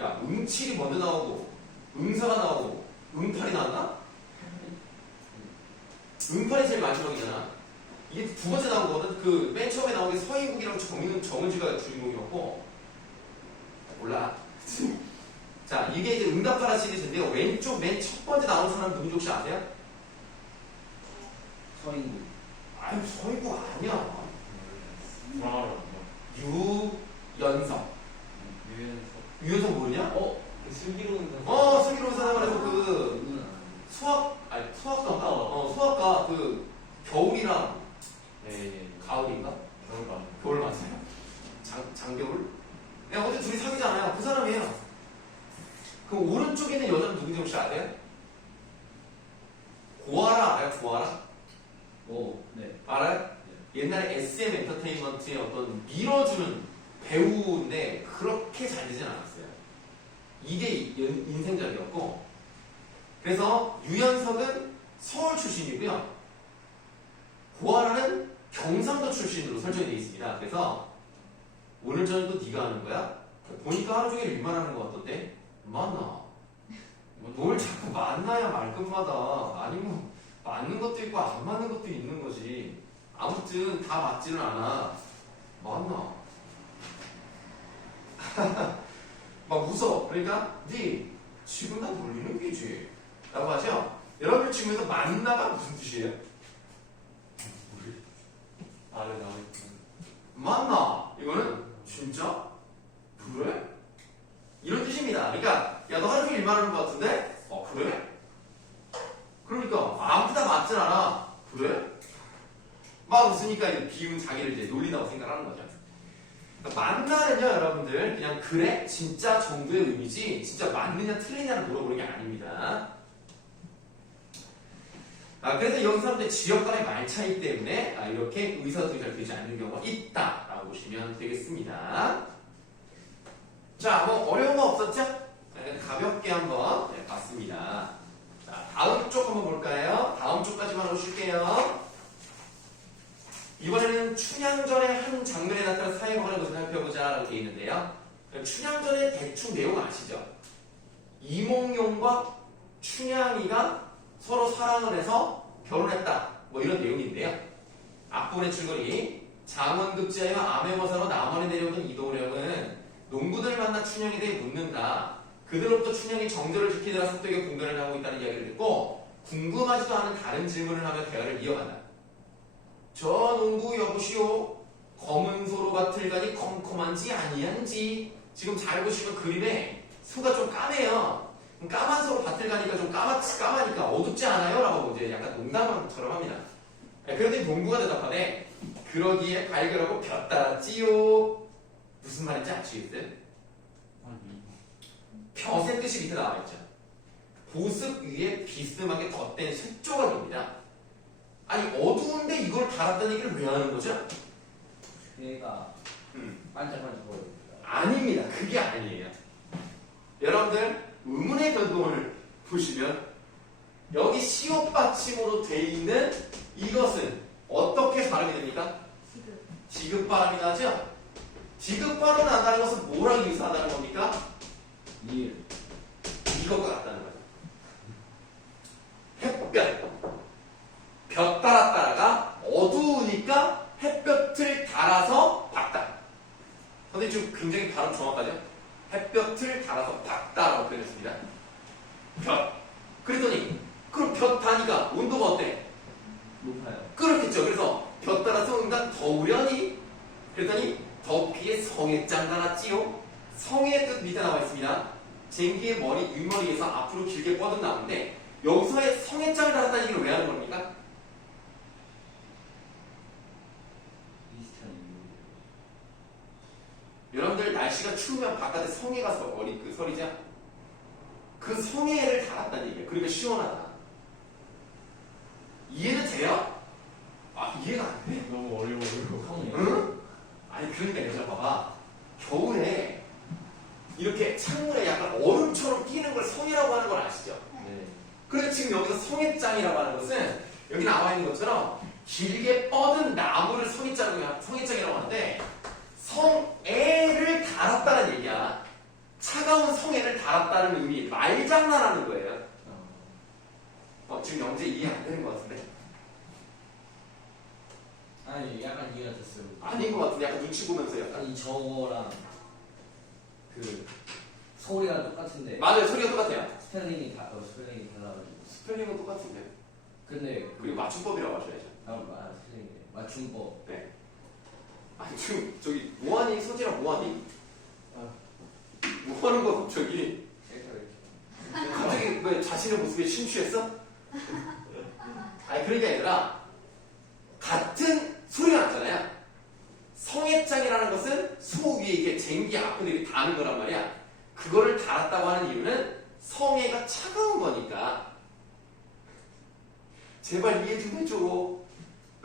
야, 응칠이 먼저 나오고 응사가 나오고 응팔이 나왔나? 응팔이 제일 마지막이잖아. 이게 두 번째 나온 거거든. 그 맨 처음에 나온 게 서인국이랑 정은지가 주인공이었고 몰라. 자, 이게 이제 응답하라 시리즈인데요. 왼쪽 맨 첫 번째 나온 사람 누군지 혹시 아세요? 서인국. 아유, 서인국 아니야. 브라우라 유연석. 유연석. 유연석 모르냐? 슬기로운 슬기로운 사람에서 그 누구는 수학과인가? 수학과 그 겨울이랑 예. 가을인가? 겨울밤. 겨울 맞아요? 장겨울? 네, 어제 둘이 사귀잖아요. 그 사람이에요. 그 오른쪽에 있는 여자는 누군지 혹시 아세요? 고아라 알아요? 고아라? 네. 알아요? 옛날에 SM 엔터테인먼트의 어떤 밀어주는 배우인데 그렇게 잘 되진 않았어요. 이게 인생작이었고, 그래서 유연석은 서울 출신이고요. 고아라는 경상도 출신으로 설정이 되어 있습니다. 그래서 오늘 저녁도 네가 하는 거야? 보니까 하루 종일 일만 하는 것 같던데? 맞나? 뭘 자꾸 만나야 말끝마다. 아니면 맞는 것도 있고 안 맞는 것도 있는 거지. 아무튼 다 맞지는 않아. 맞나? 막 웃어. 그러니까 네 지금 나 놀리는 게지 라고 하죠. 여러분 지금에서 만나가 무슨 뜻이에요? 아래 나와 있는. 만나 이거는 진짜? 그래? 이런 뜻입니다. 그러니까 야 너 하루 종일 일만 하는 것 같은데? 그래? 그러니까 아무 다 맞진 않아. 그래? 막 웃으니까 이제 비운 자기를 이제 놀린다고 생각하는 거죠. 그러니까 만나는요 여러분들 그냥 그래? 진짜 정도의 의미지 진짜 맞느냐 틀리냐를 물어보는 게 아닙니다. 그래서 여기서 이제 지역 간의 말 차이 때문에 이렇게 의사소통이 잘 되지 않는 경우가 있다라고 보시면 되겠습니다. 자, 뭐 어려운 거 없었죠? 가볍게 한번 봤습니다. 자, 다음 쪽 한번 볼까요? 다음 쪽까지만 오실게요. 이번에는 춘향전의 한 장면에 나타난 사회가 하는 것을 살펴보자 라고 되어 있는데요. 춘향전의 대충 내용 아시죠? 이몽룡과 춘향이가 서로 사랑을 해서 결혼했다. 뭐 이런 내용인데요. 앞부분의 줄거리. 장원급제와 암행어사로 남원에 내려오던 이도령은 농부들을 만나 춘향에 대해 묻는다. 그들로부터 춘향이 정절을 지키느라 속되게 공변을 하고 있다는 이야기를 듣고 궁금하지도 않은 다른 질문을 하며 대화를 이어간다. 저 농부 여보시오. 검은 소로 밭을 가니 컴컴한지 아니한지. 지금 잘 보시면 그림에 소가 좀 까매요. 까만 소로 밭을 가니까 좀 까마니까 어둡지 않아요? 라고 이제 약간 농담처럼 합니다. 그런데 농부가 대답하네. 그러기에 발견하고 볕 따랐지요. 무슨 말인지 아시겠어요? 아니. 볕의 뜻이 밑에 나와 있죠. 보습 위에 비스듬하게 덧댄 색조각입니다. 아니 어두운데 이걸 달았다는 얘기를 왜 하는 거죠? 얘가 반짝반짝 보여요. 아닙니다. 그게 아니에요. 여러분들 의문의 변동을 보시면 여기 시옷 받침으로 돼 있는 이것은 어떻게 발음이 됩니까? 지급 발음이 나죠? 지급 발음이 난다는 것은 뭐랑 유사하다는 겁니까? 일. 이것과 같다는 거죠. 햇볕. 볕 달았다가 어두우니까 햇볕을 달아서 박다. 선생님 지금 굉장히 발음 정확하죠? 햇볕을 달아서 박다라고 표현했습니다. 볕. 그랬더니 그럼 볕 다니까 온도가 어때? 높아요. 그렇겠죠. 그래서 볕 따라서 온다 더우려니? 그랬더니 덮기에 성에짱 달았지요. 성의 뜻 밑에 나와 있습니다. 쟁기의 머리 윗머리에서 앞으로 길게 뻗은 나무인데 여기서의 성에짱을 달았다는 얘기를 왜 하는 겁니까? 비슷한 이유. 여러분들 날씨가 추우면 바깥에 성에가 설이죠? 그 성에를 달았다는 얘기예요. 그러니까 시원하다. 이해는 돼요? 이해가 안 돼? 너무 어려워요. 성이요. 응? 아니 그러니까 여자 봐봐. 겨울에 이렇게 창문에 약간 얼음처럼 끼는 걸 성이라고 하는 걸 아시죠? 네. 네. 그런데 지금 여기서 성애장이라고 하는 것은 여기 나와 있는 것처럼 길게 뻗은 나무를 성애장이라고 하는데 성애를 달았다는 얘기야. 차가운 성애를 달았다는 의미, 말장난하는 거예요. 지금 영재 이해 안 되는 것 같은데? 아니 약간 이해가 됐어요. 아닌 것 같은데? 약간 눈치 보면서 약간. 아니 저거랑 그 소리가 똑같은데 맞아요, 소리가 똑같아요. 스펠링이 달라가지고. 스펠링은 똑같은데. 근데 그리고 맞춤법이라고 하셔야죠. 스펠링이 맞춤법. 네. 아니 지금 저기 뭐하니? 소진아 뭐하니? 뭐하는 거야 갑자기? 갑자기 왜 자신의 모습에 심취했어? 아니 그런 게 아니라 같은 소리가 났잖아요. 성애장이라는 것은 소 위에 이게 쟁기 앞으로 다는 거란 말이야. 그거를 달았다고 하는 이유는 성애가 차가운 거니까. 제발 이해 좀 해줘.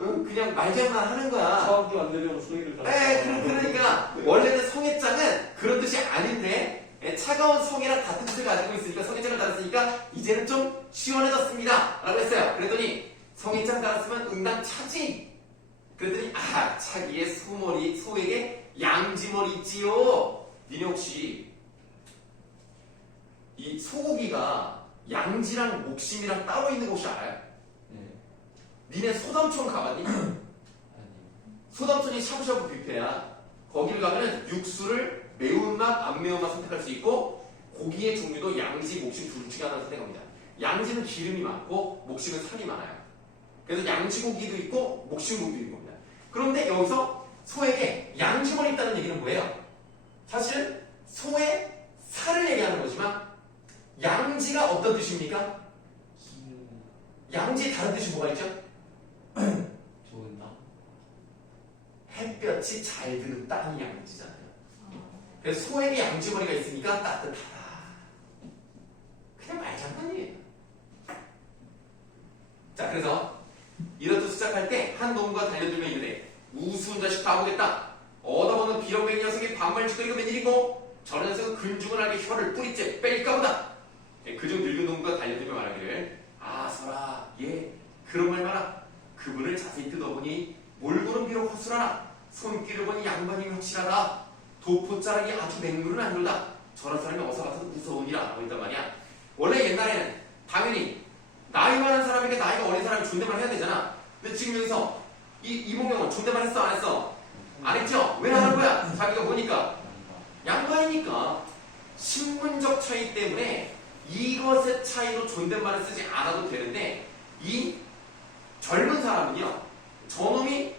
응? 그냥 말장난 하는 거야. 차갑게 만들려고 소리를 그러니까 원래는 성애장은 그런 뜻이 아닌데 차가운 성애랑 같은 뜻을 가지고 있으니까 성애장을 달았으니까 이제는 좀 시원해졌습니다 라고 했어요. 그랬더니 성애장 달았으면 응당 차지. 그랬더니 차기의 소에게 양지머리 있지요. 니네 혹시 이 소고기가 양지랑 목심이랑 따로 있는 곳이 알아요? 네. 니네 소담촌 가봤니? 아니. 소담촌이 샤브샤브 뷔페야. 거길 가면은 육수를 매운맛, 안 매운맛 선택할 수 있고 고기의 종류도 양지, 목심 둘 중에 하나를 선택합니다. 양지는 기름이 많고 목심은 살이 많아요. 그래서 양지고기도 있고 목심고기도 있는 겁니다. 그런데 여기서 소에게 양지머리 있다는 얘기는 뭐예요? 사실은 소의 살을 얘기하는 거지만 양지가 어떤 뜻입니까? 양지 다른 뜻이 뭐가 있죠? 좋은 땅. 햇볕이 잘 드는 땅이 양지잖아요. 그래서 소에게 양지머리가 있으니까 따뜻하다. 그냥 말장난이에요. 자, 그래서 이렇듯 시작할 때 한 놈과 달려들면 이르되 우스운 자식 바보겠다. 얻어먹는 비렁뱅이 녀석이 반말짓거리가 웬일이고 저런 녀석은 근중을 알게 혀를 뿌리째 뺄까보다. 그중 늙은 놈과 달려들며 말하기를 설아 그런 말 마라. 그분을 자세히 뜯어보니 몰골은 비록 허술하나 손길을 보니 양반이 확실하다. 도포자락이 아주 맹물은 아니로다. 저런 사람이 어서 가서 무서우니라 라고 했단 말이야. 원래 옛날에는 당연히 나이 많은 사람에게 나이가 어린 사람이 존댓말 해야 되잖아. 근데 지금 여기서 이봉영은 존댓말 했어 안 했어? 안 했죠? 왜 하는 거야? 자기가 보니까 양반이니까. 신분적 차이 때문에 이것의 차이로 존댓말을 쓰지 않아도 되는데 이 젊은 사람은요, 저놈이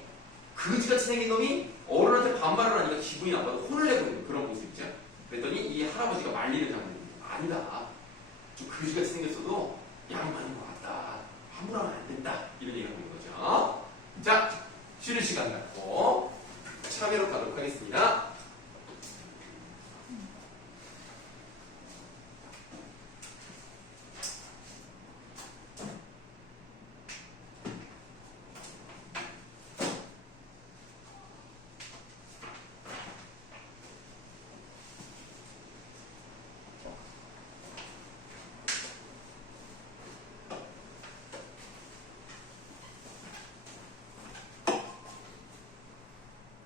그지같이 생긴 놈이 어른한테 반말을 하니까 기분이 나빠서 혼을 내고 있는 그런 모습이죠. 그랬더니 이 할아버지가 말리는 장면입니다. 아니다. 좀 그지같이 생겼어도 양반인 것 같다. 함부로 하면 안 된다. 이런 얘기를 하는 거죠. 자, 쉬는 시간 갖고 참여로 가도록 하겠습니다.